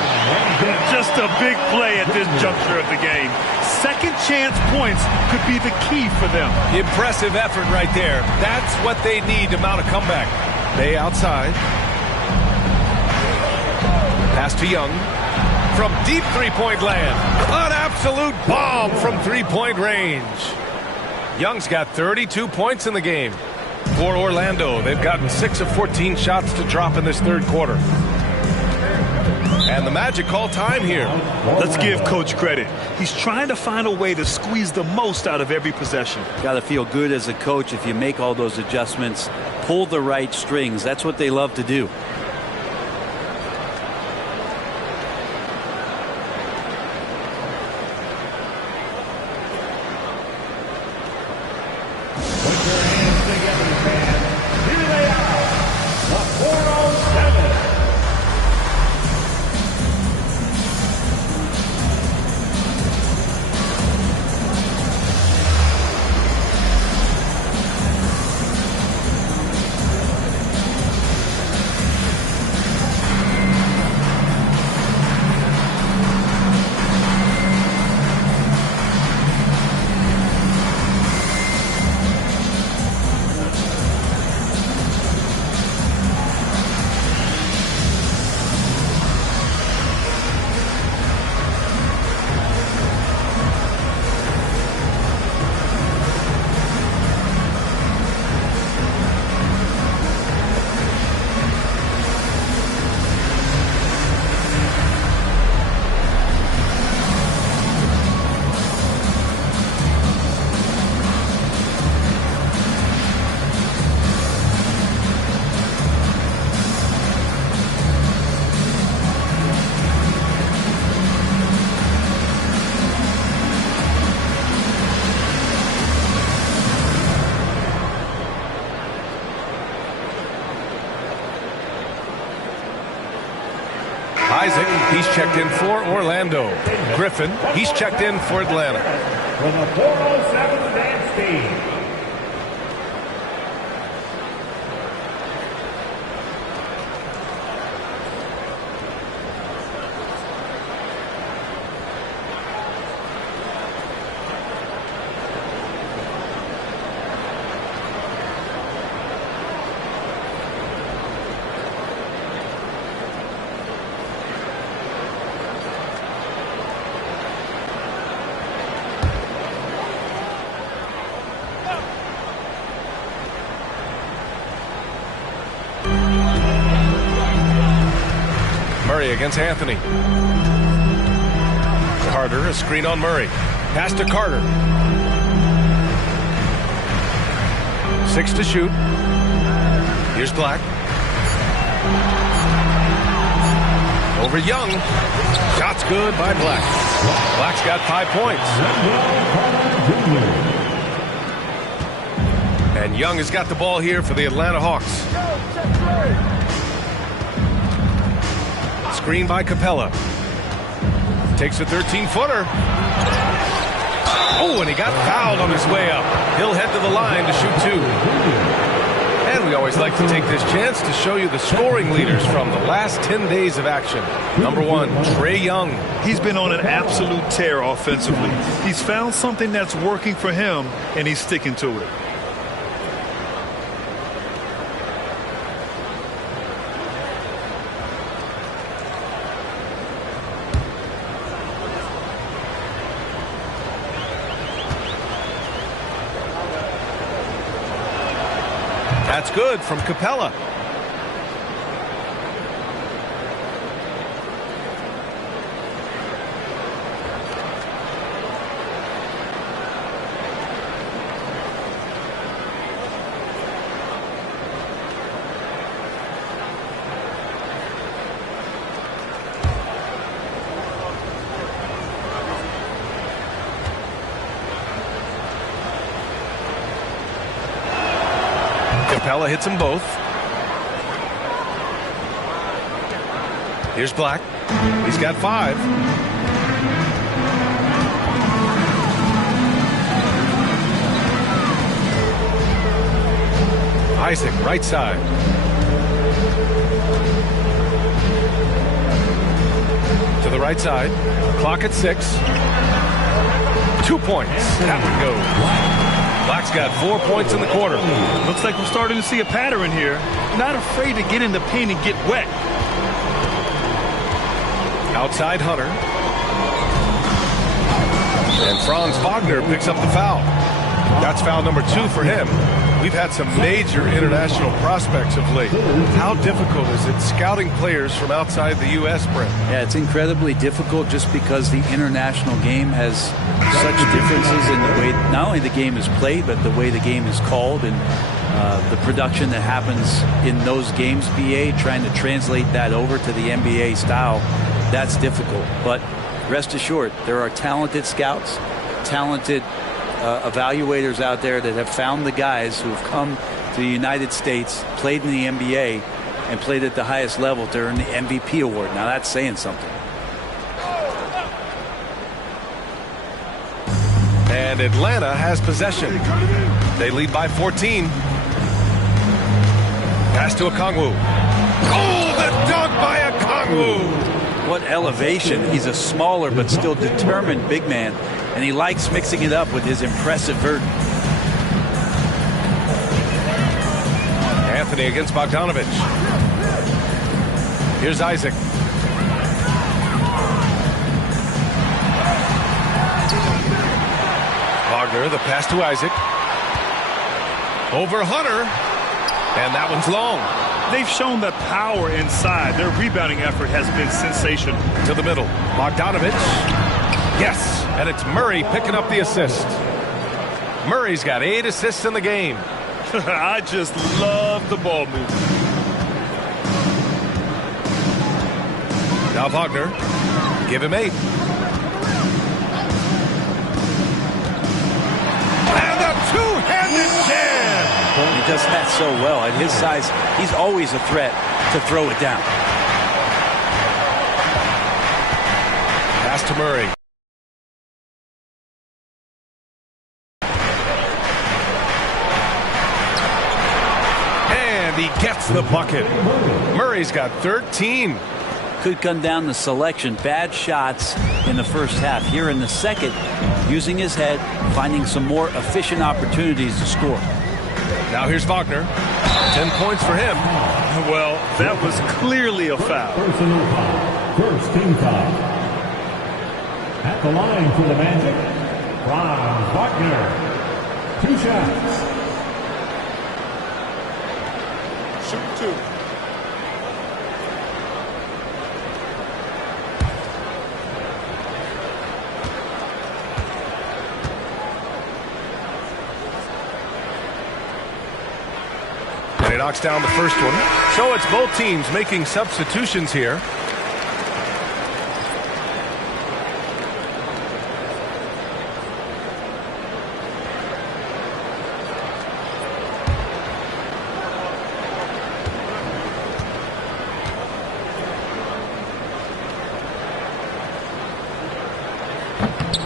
Just a big play at this juncture of the game. Second chance points could be the key for them. Impressive effort right there. That's what they need to mount a comeback. Bey outside. Pass to Young. From deep three-point land. An absolute bomb from three-point range. Young's got 32 points in the game. For Orlando, they've gotten 6 of 14 shots to drop in this third quarter. And the Magic call time here. Let's give Coach credit. He's trying to find a way to squeeze the most out of every possession. Got to feel good as a coach if you make all those adjustments, pull the right strings. That's what they love to do. Isaac, he's checked in for Orlando. Griffin, he's checked in for Atlanta. From the 407 dance team. Murray against Anthony. Carter, a screen on Murray. Pass to Carter. 6 to shoot. Here's Black. Over Young. Shot's good by Black. Black's got 5 points. And Young has got the ball here for the Atlanta Hawks. Screen by Capella. Takes a 13-footer. Oh, and he got fouled on his way up. He'll head to the line to shoot 2. And we always like to take this chance to show you the scoring leaders from the last 10 days of action. Number 1, Trae Young. He's been on an absolute tear offensively. He's found something that's working for him, and he's sticking to it. That's good from Capella. Capella hits them both. Here's Black. He's got 5. Isaac, right side. To the right side. Clock at 6. 2 points. That one goes. Black's got 4 points in the quarter. Looks like we're starting to see a pattern here. Not afraid to get in the paint and get wet. Outside Hunter. And Franz Wagner picks up the foul. That's foul number 2 for him. We've had some major international prospects of late. How difficult is it scouting players from outside the U.S., Brent? Yeah, it's incredibly difficult just because the international game has such differences in the way not only the game is played, but the way the game is called and the production that happens in those games, BA, trying to translate that over to the NBA style, that's difficult. But rest assured, there are talented scouts, talented evaluators out there that have found the guys who have come to the United States, played in the NBA, and played at the highest level to earn the MVP award. Now that's saying something. And Atlanta has possession. They lead by 14. Pass to Okongwu. Oh, the dunk by Okongwu! What elevation. He's a smaller but still determined big man, and he likes mixing it up with his impressive vert. Anthony against Bogdanovich. Here's Isaac. Wagner, the pass to Isaac. Over Hunter. And that one's long. They've shown that power inside. Their rebounding effort has been sensational. To the middle. Bogdanovich. Yes. And it's Murray picking up the assist. Murray's got 8 assists in the game. I just love the ball movement. Now Wagner. Give him 8. And a two-handed jam. He does that so well. At his size, he's always a threat to throw it down. Pass to Murray. And he gets the bucket. Murray's got 13. Could come down to selection. Bad shots in the first half. Here in the second, using his head, finding some more efficient opportunities to score. Now here's Wagner. 10 points for him. Well, that was clearly a foul. Personal foul. First team foul. At the line for the Magic, Franz Wagner. 2 shots. Shoot 2. knocks down the first one. So it's both teams making substitutions here.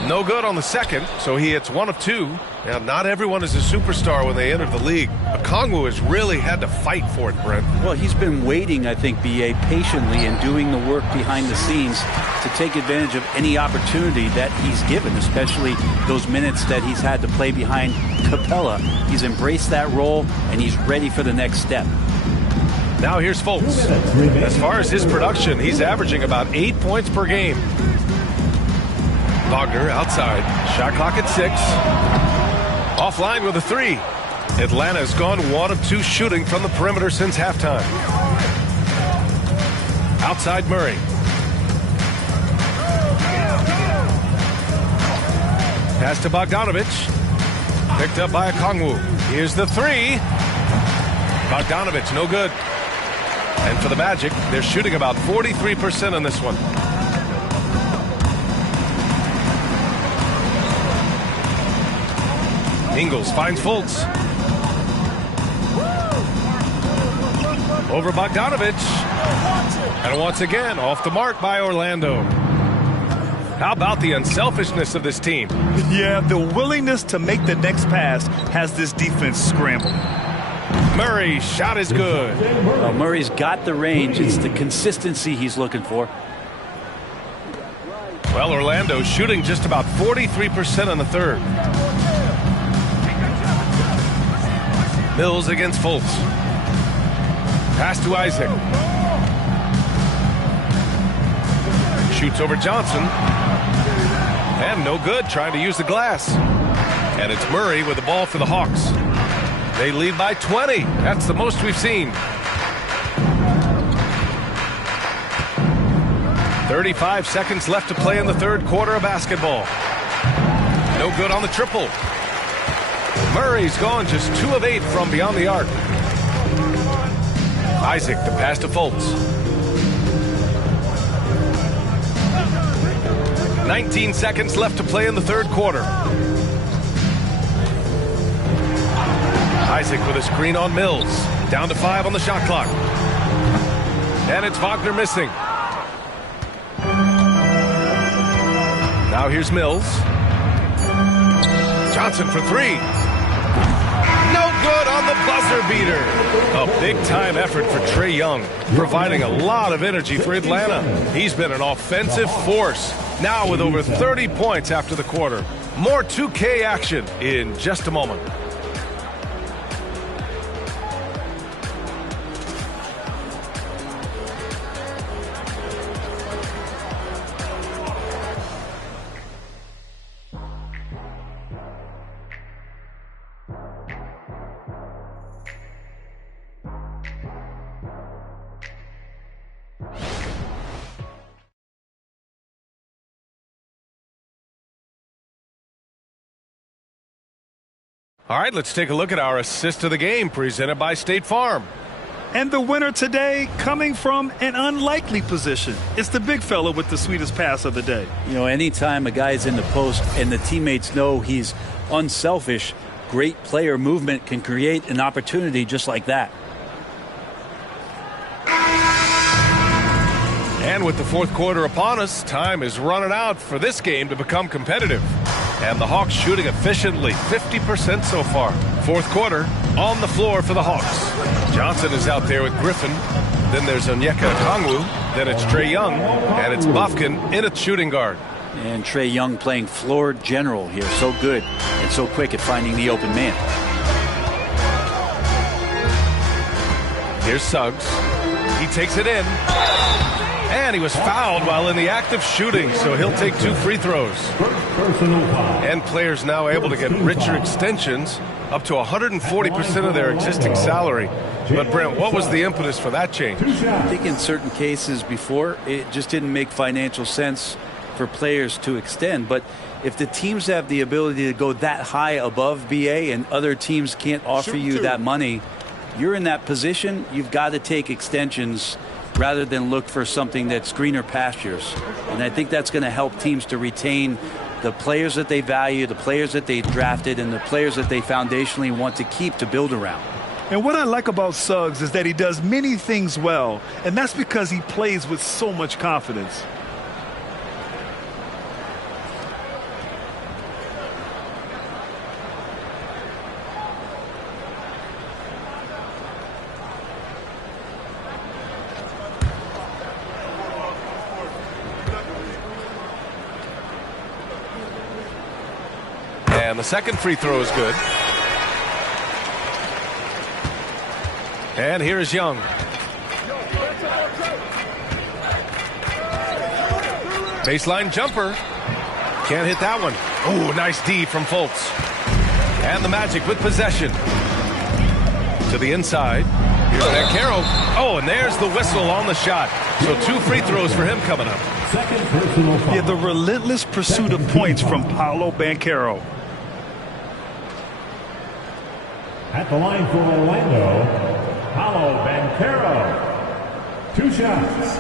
No good on the second, so he hits 1 of 2. Now, not everyone is a superstar when they enter the league. Okongwu has really had to fight for it, Brent. Well, he's been waiting, I think, B.A., patiently and doing the work behind the scenes to take advantage of any opportunity that he's given, especially those minutes that he's had to play behind Capella. He's embraced that role, and he's ready for the next step. Now here's Fultz. As far as his production, he's averaging about 8 points per game. Wagner outside. Shot clock at 6. Offline with a 3. Atlanta's gone 1 of 2 shooting from the perimeter since halftime. Outside Murray. Pass to Bogdanovich. Picked up by Okongwu. Here's the 3. Bogdanovich, no good. And for the Magic, they're shooting about 43% on this one. Ingles finds Fultz. Over Bogdanovich. And once again, off the mark by Orlando. How about the unselfishness of this team? Yeah, the willingness to make the next pass has this defense scrambled. Murray's shot is good. Well, Murray's got the range. It's the consistency he's looking for. Well, Orlando's shooting just about 43% on the third. Mills against Fultz. Pass to Isaac. Shoots over Johnson. And no good, trying to use the glass. And it's Murray with the ball for the Hawks. They lead by 20. That's the most we've seen. 35 seconds left to play in the third quarter of basketball. No good on the triple. Murray's gone just 2 of 8 from beyond the arc. Isaac, the pass to Fultz. 19 seconds left to play in the third quarter. Isaac with a screen on Mills. Down to 5 on the shot clock. And it's Wagner missing. Now here's Mills. Johnson for 3. No good on the buzzer beater. A big-time effort for Trae Young, providing a lot of energy for Atlanta. He's been an offensive force, now with over 30 points after the quarter. More 2K action in just a moment. All right, let's take a look at our assist of the game presented by State Farm. And the winner today coming from an unlikely position. It's the big fella with the sweetest pass of the day. You know, anytime a guy's in the post and the teammates know he's unselfish, great player movement can create an opportunity just like that. And with the fourth quarter upon us, time is running out for this game to become competitive. And the Hawks shooting efficiently, 50% so far. Fourth quarter, on the floor for the Hawks. Johnson is out there with Griffin. Then there's Onyeka Okongwu. Then it's Trae Young. And it's Bufkin in at shooting guard. And Trae Young playing floor general here. So good and so quick at finding the open man. Here's Suggs. He takes it in. And he was fouled while in the act of shooting, so he'll take 2 free throws. And players now able to get richer extensions, up to 140% of their existing salary. But, Brent, what was the impetus for that change? I think in certain cases before, it just didn't make financial sense for players to extend. But if the teams have the ability to go that high above BA and other teams can't offer you that money, you're in that position, you've got to take extensions rather than look for something that's greener pastures. And I think that's going to help teams to retain the players that they value, the players that they drafted, and the players that they foundationally want to keep to build around. And what I like about Suggs is that he does many things well, and that's because he plays with so much confidence. And the second free throw is good. And here is Young. Baseline jumper. Can't hit that one. Oh, nice D from Fultz. And the Magic with possession. To the inside. Here's Banchero. Oh, and there's the whistle on the shot. So 2 free throws for him coming up. Second personal foul. Yeah, the relentless pursuit of points from Paolo Banchero. At the line for Orlando, Paolo Banchero. 2 shots.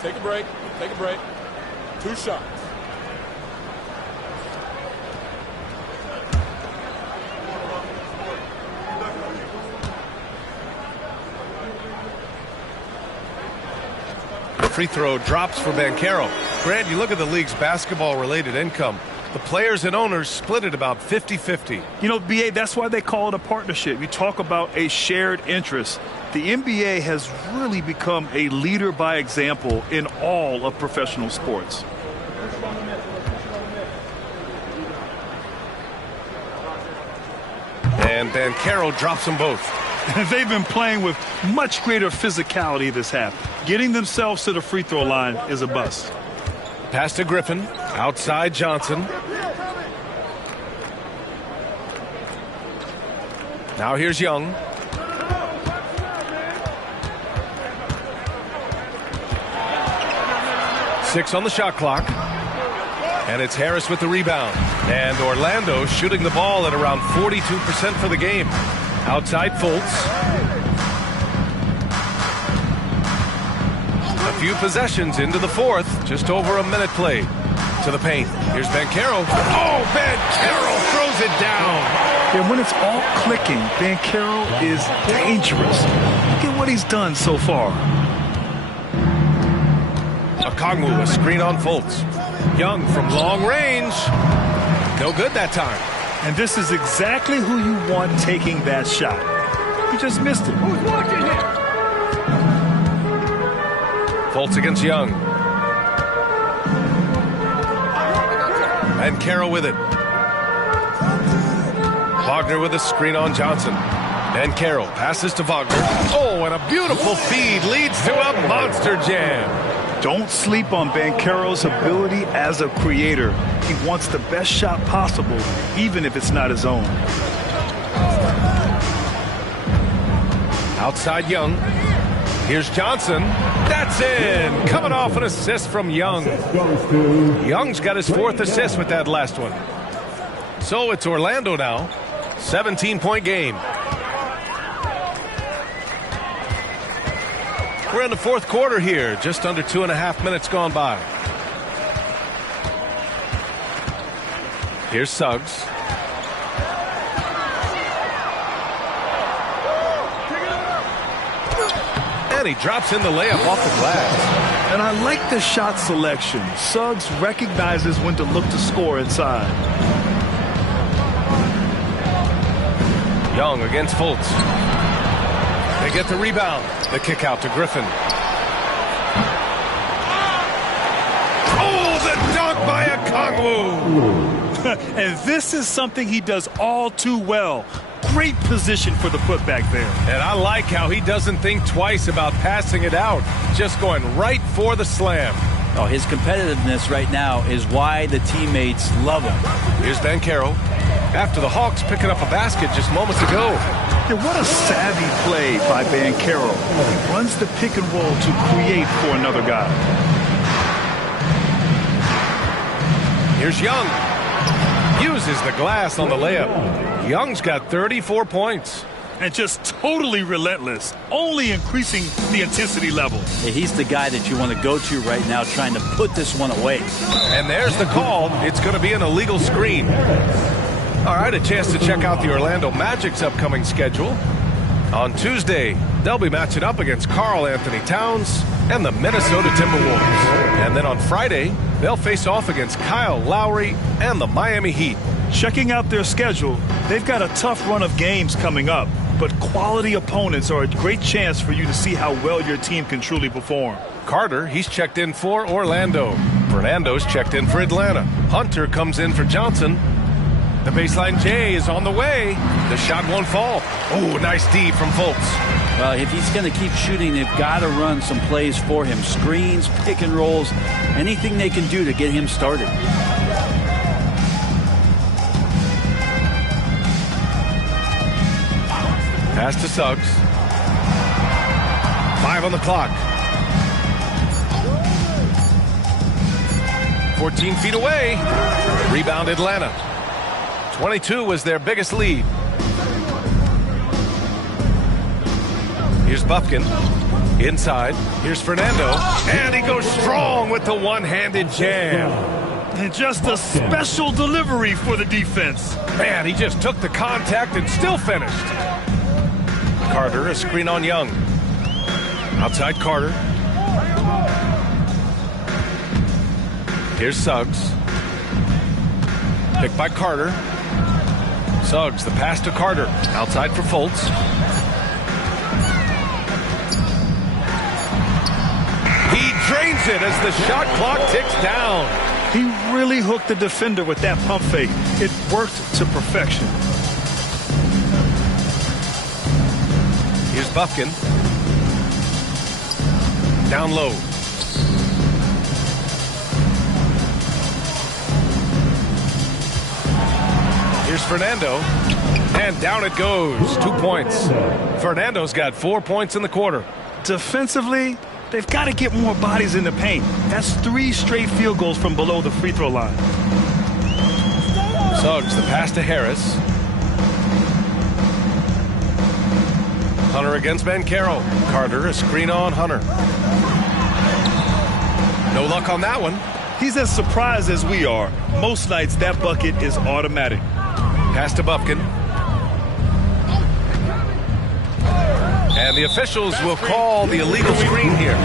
Take a break. Take a break. 2 shots. The free throw drops for Banchero. Grant, you look at the league's basketball-related income. The players and owners split it about 50-50. You know, BA, that's why they call it a partnership. You talk about a shared interest. The NBA has really become a leader by example in all of professional sports. And Banchero drops them both. They've been playing with much greater physicality this half. Getting themselves to the free throw line is a bust. Pass to Griffin. Outside Johnson. Now here's Young. Six on the shot clock. And it's Harris with the rebound. And Orlando shooting the ball at around 42% for the game. Outside Fultz. A few possessions into the fourth. Just over a minute played. To the paint. Here's Banchero. Oh, Banchero throws it down. And when it's all clicking, Banchero is dangerous. Look at what he's done so far. Okongwu, a screen on Fultz. Young from long range. No good that time. And this is exactly who you want taking that shot. He just missed it. Fultz against Young. And Banchero with it. Wagner with a screen on Johnson. Banchero passes to Wagner. Oh, and a beautiful feed leads to a monster jam. Don't sleep on Banchero's ability as a creator. He wants the best shot possible, even if it's not his own. Outside Young. Here's Johnson. That's in. Coming off an assist from Young. Young's got his 4th assist with that last one. So it's Orlando now. 17-point game. We're in the 4th quarter here. Just under 2.5 minutes gone by. Here's Suggs. And he drops in the layup off the glass. And I like the shot selection. Suggs recognizes when to look to score inside. Young against Fultz. They get the rebound. The kick out to Griffin. Oh, the dunk by Okongwu. And this is something he does all too well. Great position for the putback there. And I like how he doesn't think twice about passing it out. Just going right for the slam. Oh, his competitiveness right now is why the teammates love him. Here's Banchero. After the Hawks picking up a basket just moments ago. Yeah, what a savvy play by Banchero. He runs the pick and roll to create for another guy. Here's Young. uses the glass on the layup. Young's got 34 points. And just totally relentless, only increasing the intensity level. Yeah, he's the guy that you want to go to right now trying to put this one away. And there's the call. It's going to be an illegal screen. All right, a chance to check out the Orlando Magic's upcoming schedule. On Tuesday, they'll be matching up against Karl Anthony Towns and the Minnesota Timberwolves. And then on Friday, they'll face off against Kyle Lowry and the Miami Heat. Checking out their schedule, they've got a tough run of games coming up, but quality opponents are a great chance for you to see how well your team can truly perform. Carter, he's checked in for Orlando. Fernando's checked in for Atlanta. Hunter comes in for Johnson. The baseline J is on the way. The shot won't fall. Oh, nice D from Fultz. Well, if he's going to keep shooting, they've got to run some plays for him. Screens, pick and rolls, anything they can do to get him started. Pass to Suggs. 5 on the clock. 14 feet away. Rebound Atlanta. 22 was their biggest lead. Here's Bufkin. Inside. Here's Fernando. And he goes strong with the one-handed jam. And just a special delivery for the defense. Man, he just took the contact and still finished. Carter, a screen on Young. Outside Carter. Here's Suggs. Picked by Carter. Suggs, the pass to Carter. Outside for Fultz. He drains it as the shot clock ticks down. He really hooked the defender with that pump fake. It worked to perfection. Here's Bufkin. Down low. Here's Fernando. And down it goes. 2 points. Fernando's got 4 points in the quarter. Defensively, they've got to get more bodies in the paint. That's 3 straight field goals from below the free throw line. Suggs, the pass to Harris. Hunter against Banchero. Carter, a screen on Hunter. No luck on that one. He's as surprised as we are. Most nights, that bucket is automatic. Pass to Bufkin. And the officials will call the illegal screen here.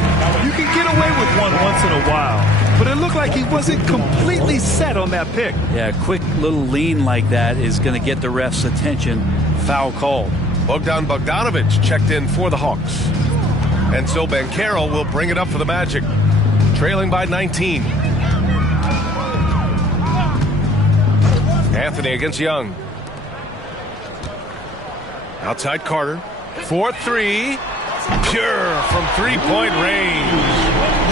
You can get away with one once in a while, but it looked like he wasn't completely set on that pick. Yeah, a quick little lean like that is going to get the ref's attention. Foul called. Bogdan Bogdanovic checked in for the Hawks. And so Banchero will bring it up for the Magic, trailing by 19. Anthony against Young. Outside Carter. 4-3. Pure from three-point range.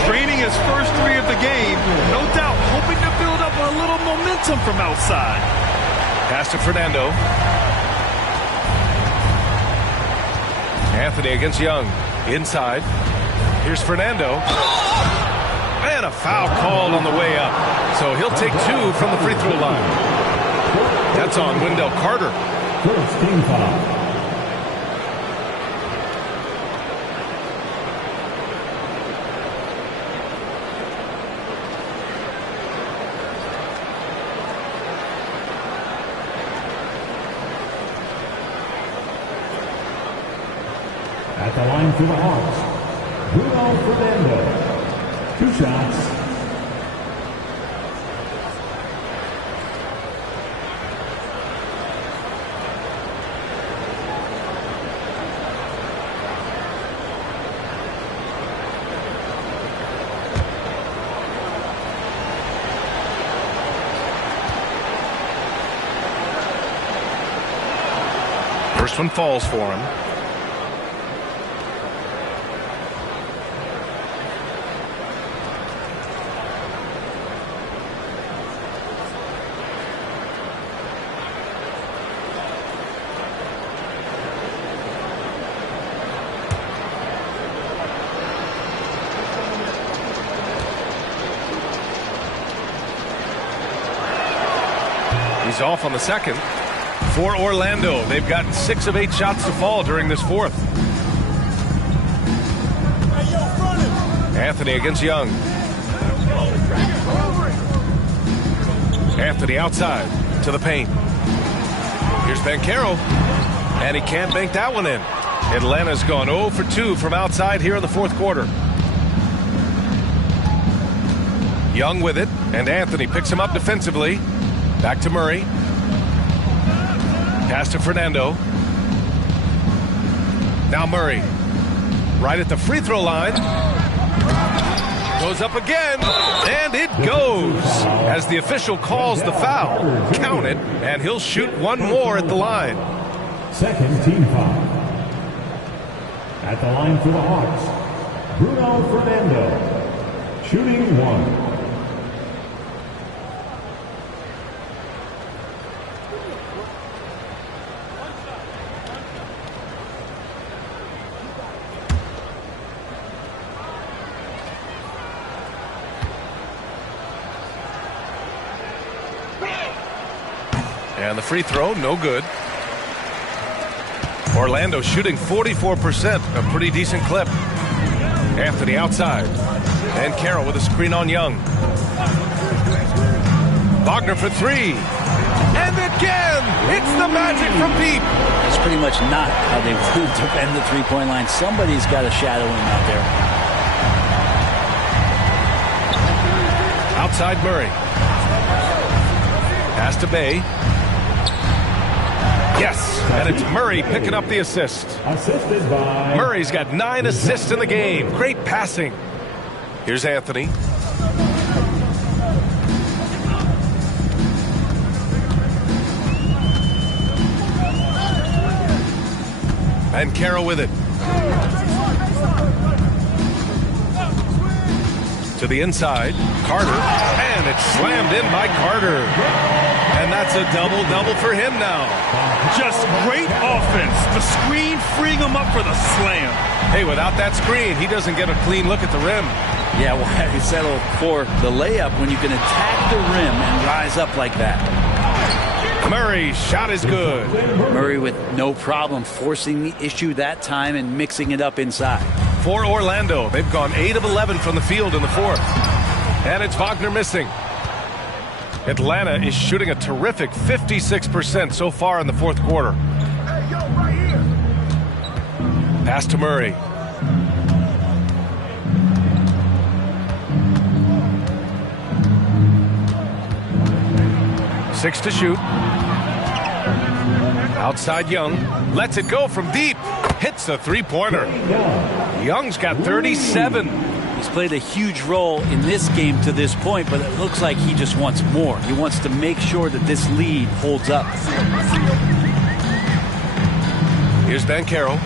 Draining his first 3 of the game. No doubt hoping to build up a little momentum from outside. Pass to Fernando. Anthony against Young. Inside. Here's Fernando. And a foul called on the way up. So he'll take 2 from the free throw line. That's on Wendell Carter. First team foul. At the line for the Hawks, Bruno Fernando. 2 shots. First one falls for him. He's off on the second. For Orlando, they've gotten 6 of 8 shots to fall during this fourth. Anthony against Young. Anthony outside to the paint. Here's Banchero, and he can't bank that one in. Atlanta's gone 0 for 2 from outside here in the fourth quarter. Young with it, and Anthony picks him up defensively. Back to Murray. Pass to Fernando. Now Murray, right at the free throw line. Goes up again, and it goes. As the official calls the foul, count it, and he'll shoot one more at the line. Second team foul. At the line for the Hawks, Bruno Fernando, shooting 1. And the free throw, no good. Orlando shooting 44%, a pretty decent clip. Anthony outside. And Carroll with a screen on Young. Wagner for 3. And again, it's the Magic from deep. That's pretty much not how they want to defend the three-point line. Somebody's got to shadow him out there. Outside Murray. Pass to Bay. Yes, and it's Murray picking up the assist. Assisted by Murray's got 9 assists in the game. Great passing. Here's Anthony. And Carroll with it. To the inside, Carter, and it's slammed in by Carter. And that's a double-double for him now. Just great offense. The screen freeing him up for the slam. Hey, without that screen, he doesn't get a clean look at the rim. Yeah, why he settled for the layup when you can attack the rim and rise up like that? Murray's shot is good. Murray with no problem forcing the issue that time and mixing it up inside. For Orlando, they've gone 8 of 11 from the field in the fourth. And it's Wagner missing. Atlanta is shooting a terrific 56% so far in the fourth quarter. Pass to Murray. Six to shoot. Outside Young. Lets it go from deep. Hits a three-pointer. Young's got 37. He's played a huge role in this game to this point, but it looks like he just wants more. He wants to make sure that this lead holds up. Here's Banchero.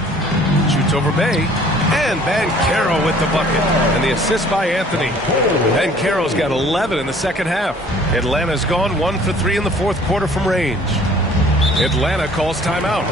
Shoots over Bay. And Banchero with the bucket. And the assist by Anthony. Banchero's got 11 in the second half. Atlanta's gone 1 for 3 in the fourth quarter from range. Atlanta calls timeout.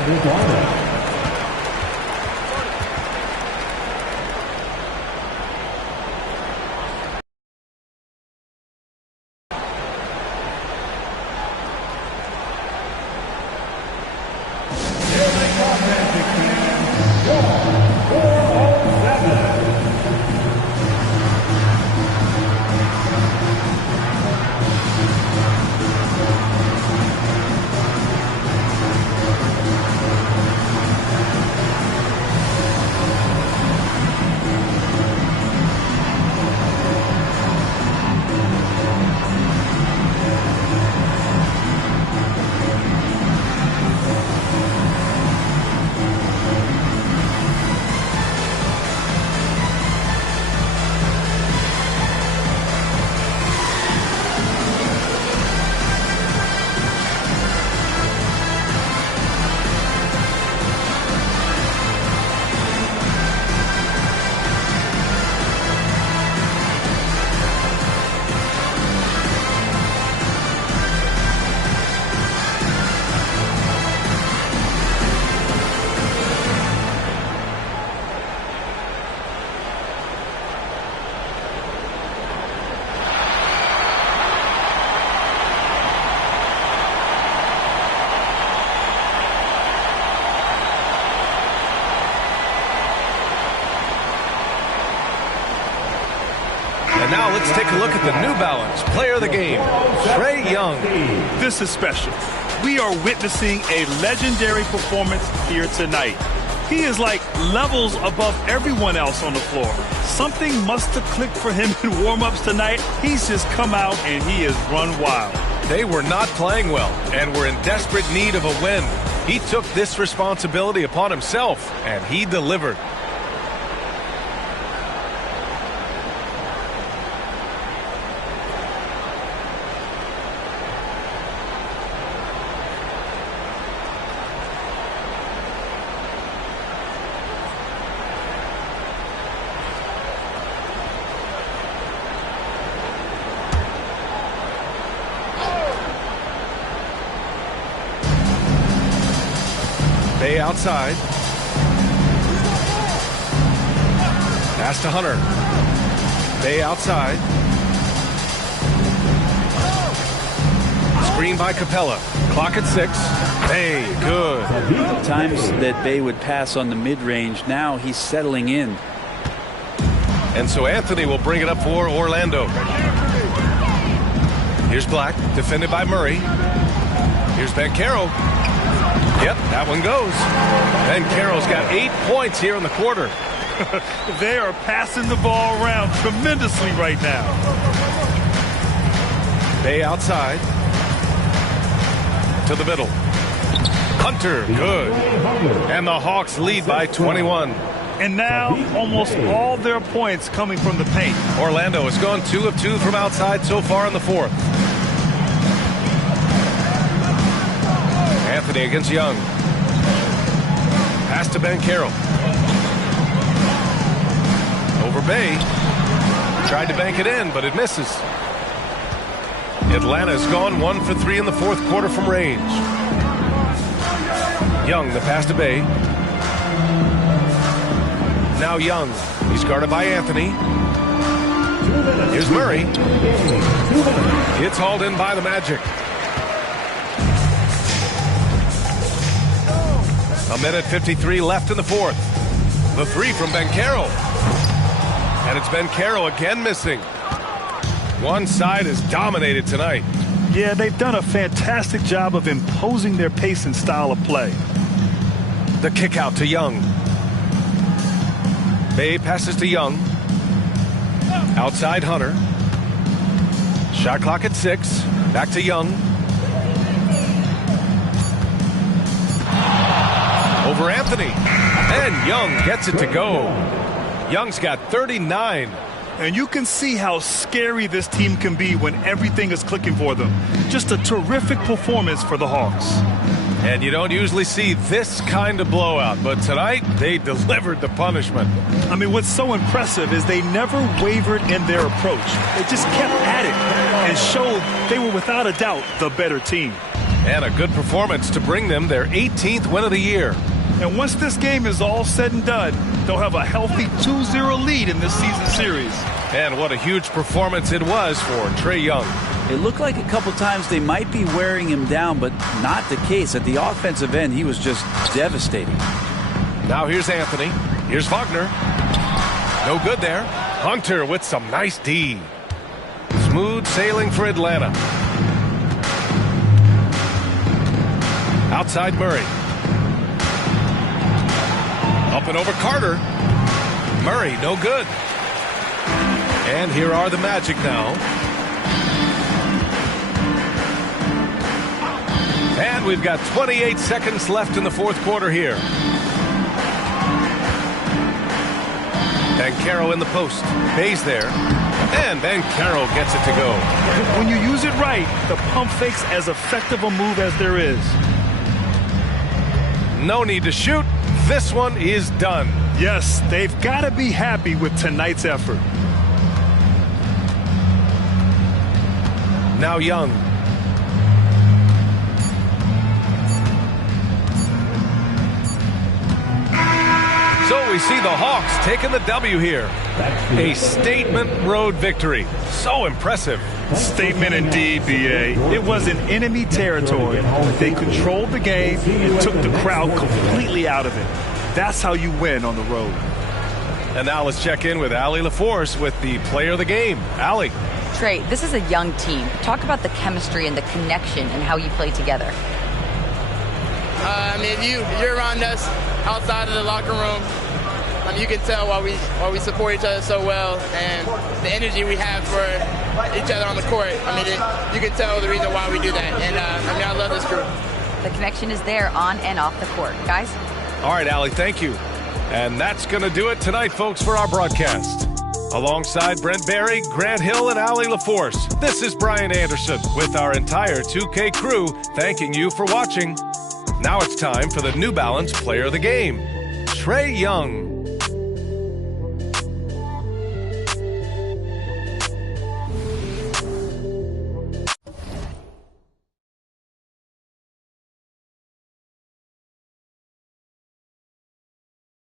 And now let's take a look at the New Balance Player of the Game, Trae Young. This is special. We are witnessing a legendary performance here tonight. He is like levels above everyone else on the floor. Something must have clicked for him in warm-ups tonight. He's just come out and he has run wild. They were not playing well and were in desperate need of a win. He took this responsibility upon himself, and he delivered. Bay outside. Pass to Hunter. Bay outside. Screen by Capella. Clock at 6. Bay, good. Times that Bay would pass on the mid-range. Now he's settling in. And so Anthony will bring it up for Orlando. Here's Black, defended by Murray. Here's Banchero. Yep, that one goes. Banchero's got 8 points here in the quarter. They are passing the ball around tremendously right now. Bay outside. To the middle. Hunter, good. And the Hawks lead by 21. And now almost all their points coming from the paint. Orlando has gone 2 of 2 from outside so far in the fourth. Anthony against Young. Pass to Banchero. Over Bay. Tried to bank it in, but it misses. Atlanta's gone 1 for 3 in the fourth quarter from range. Young, the pass to Bay. Now Young. He's guarded by Anthony. Here's Murray. It's hauled in by the Magic. A minute 53 left in the fourth. The three from Banchero. And it's Banchero again missing. One side is dominated tonight. Yeah, they've done a fantastic job of imposing their pace and style of play. The kick out to Young. Bay passes to Young. Outside Hunter. Shot clock at 6. Back to Young. Over Anthony. And Young gets it to go. Young's got 39. And you can see how scary this team can be when everything is clicking for them. Just a terrific performance for the Hawks. And you don't usually see this kind of blowout, but tonight they delivered the punishment. I mean, what's so impressive is they never wavered in their approach. They just kept at it and showed they were without a doubt the better team. And a good performance to bring them their 18th win of the year. And once this game is all said and done, they'll have a healthy 2-0 lead in this season series. And what a huge performance it was for Trae Young. It looked like a couple times they might be wearing him down, but not the case. At the offensive end, he was just devastating. Now here's Anthony. Here's Wagner. No good there. Hunter with some nice D. Smooth sailing for Atlanta. Outside Murray. Up and over Carter. Murray, no good. And here are the Magic now. And we've got 28 seconds left in the fourth quarter here. Banchero in the post. Bay's there. And Banchero gets it to go. When you use it right, the pump fake's as effective a move as there is. No need to shoot. This one is done. Yes, they've got to be happy with tonight's effort. Now Young. So we see the Hawks taking the W here. A statement road victory. So impressive. Statement indeed, B.A. It was in enemy territory. They controlled the game and took the crowd completely out of it. That's how you win on the road. And now let's check in with Allie LaForce with the player of the game. Allie. Trey, this is a young team. Talk about the chemistry and the connection and how you play together. You're around us outside of the locker room. You can tell why we support each other so well, and the energy we have for each other on the court. You can tell the reason why we do that. And I love this group. The connection is there on and off the court, guys. All right, Allie, thank you. And that's going to do it tonight, folks, for our broadcast. Alongside Brent Barry, Grant Hill, and Allie LaForce, this is Brian Anderson with our entire 2K crew thanking you for watching. Now it's time for the New Balance Player of the Game, Trae Young.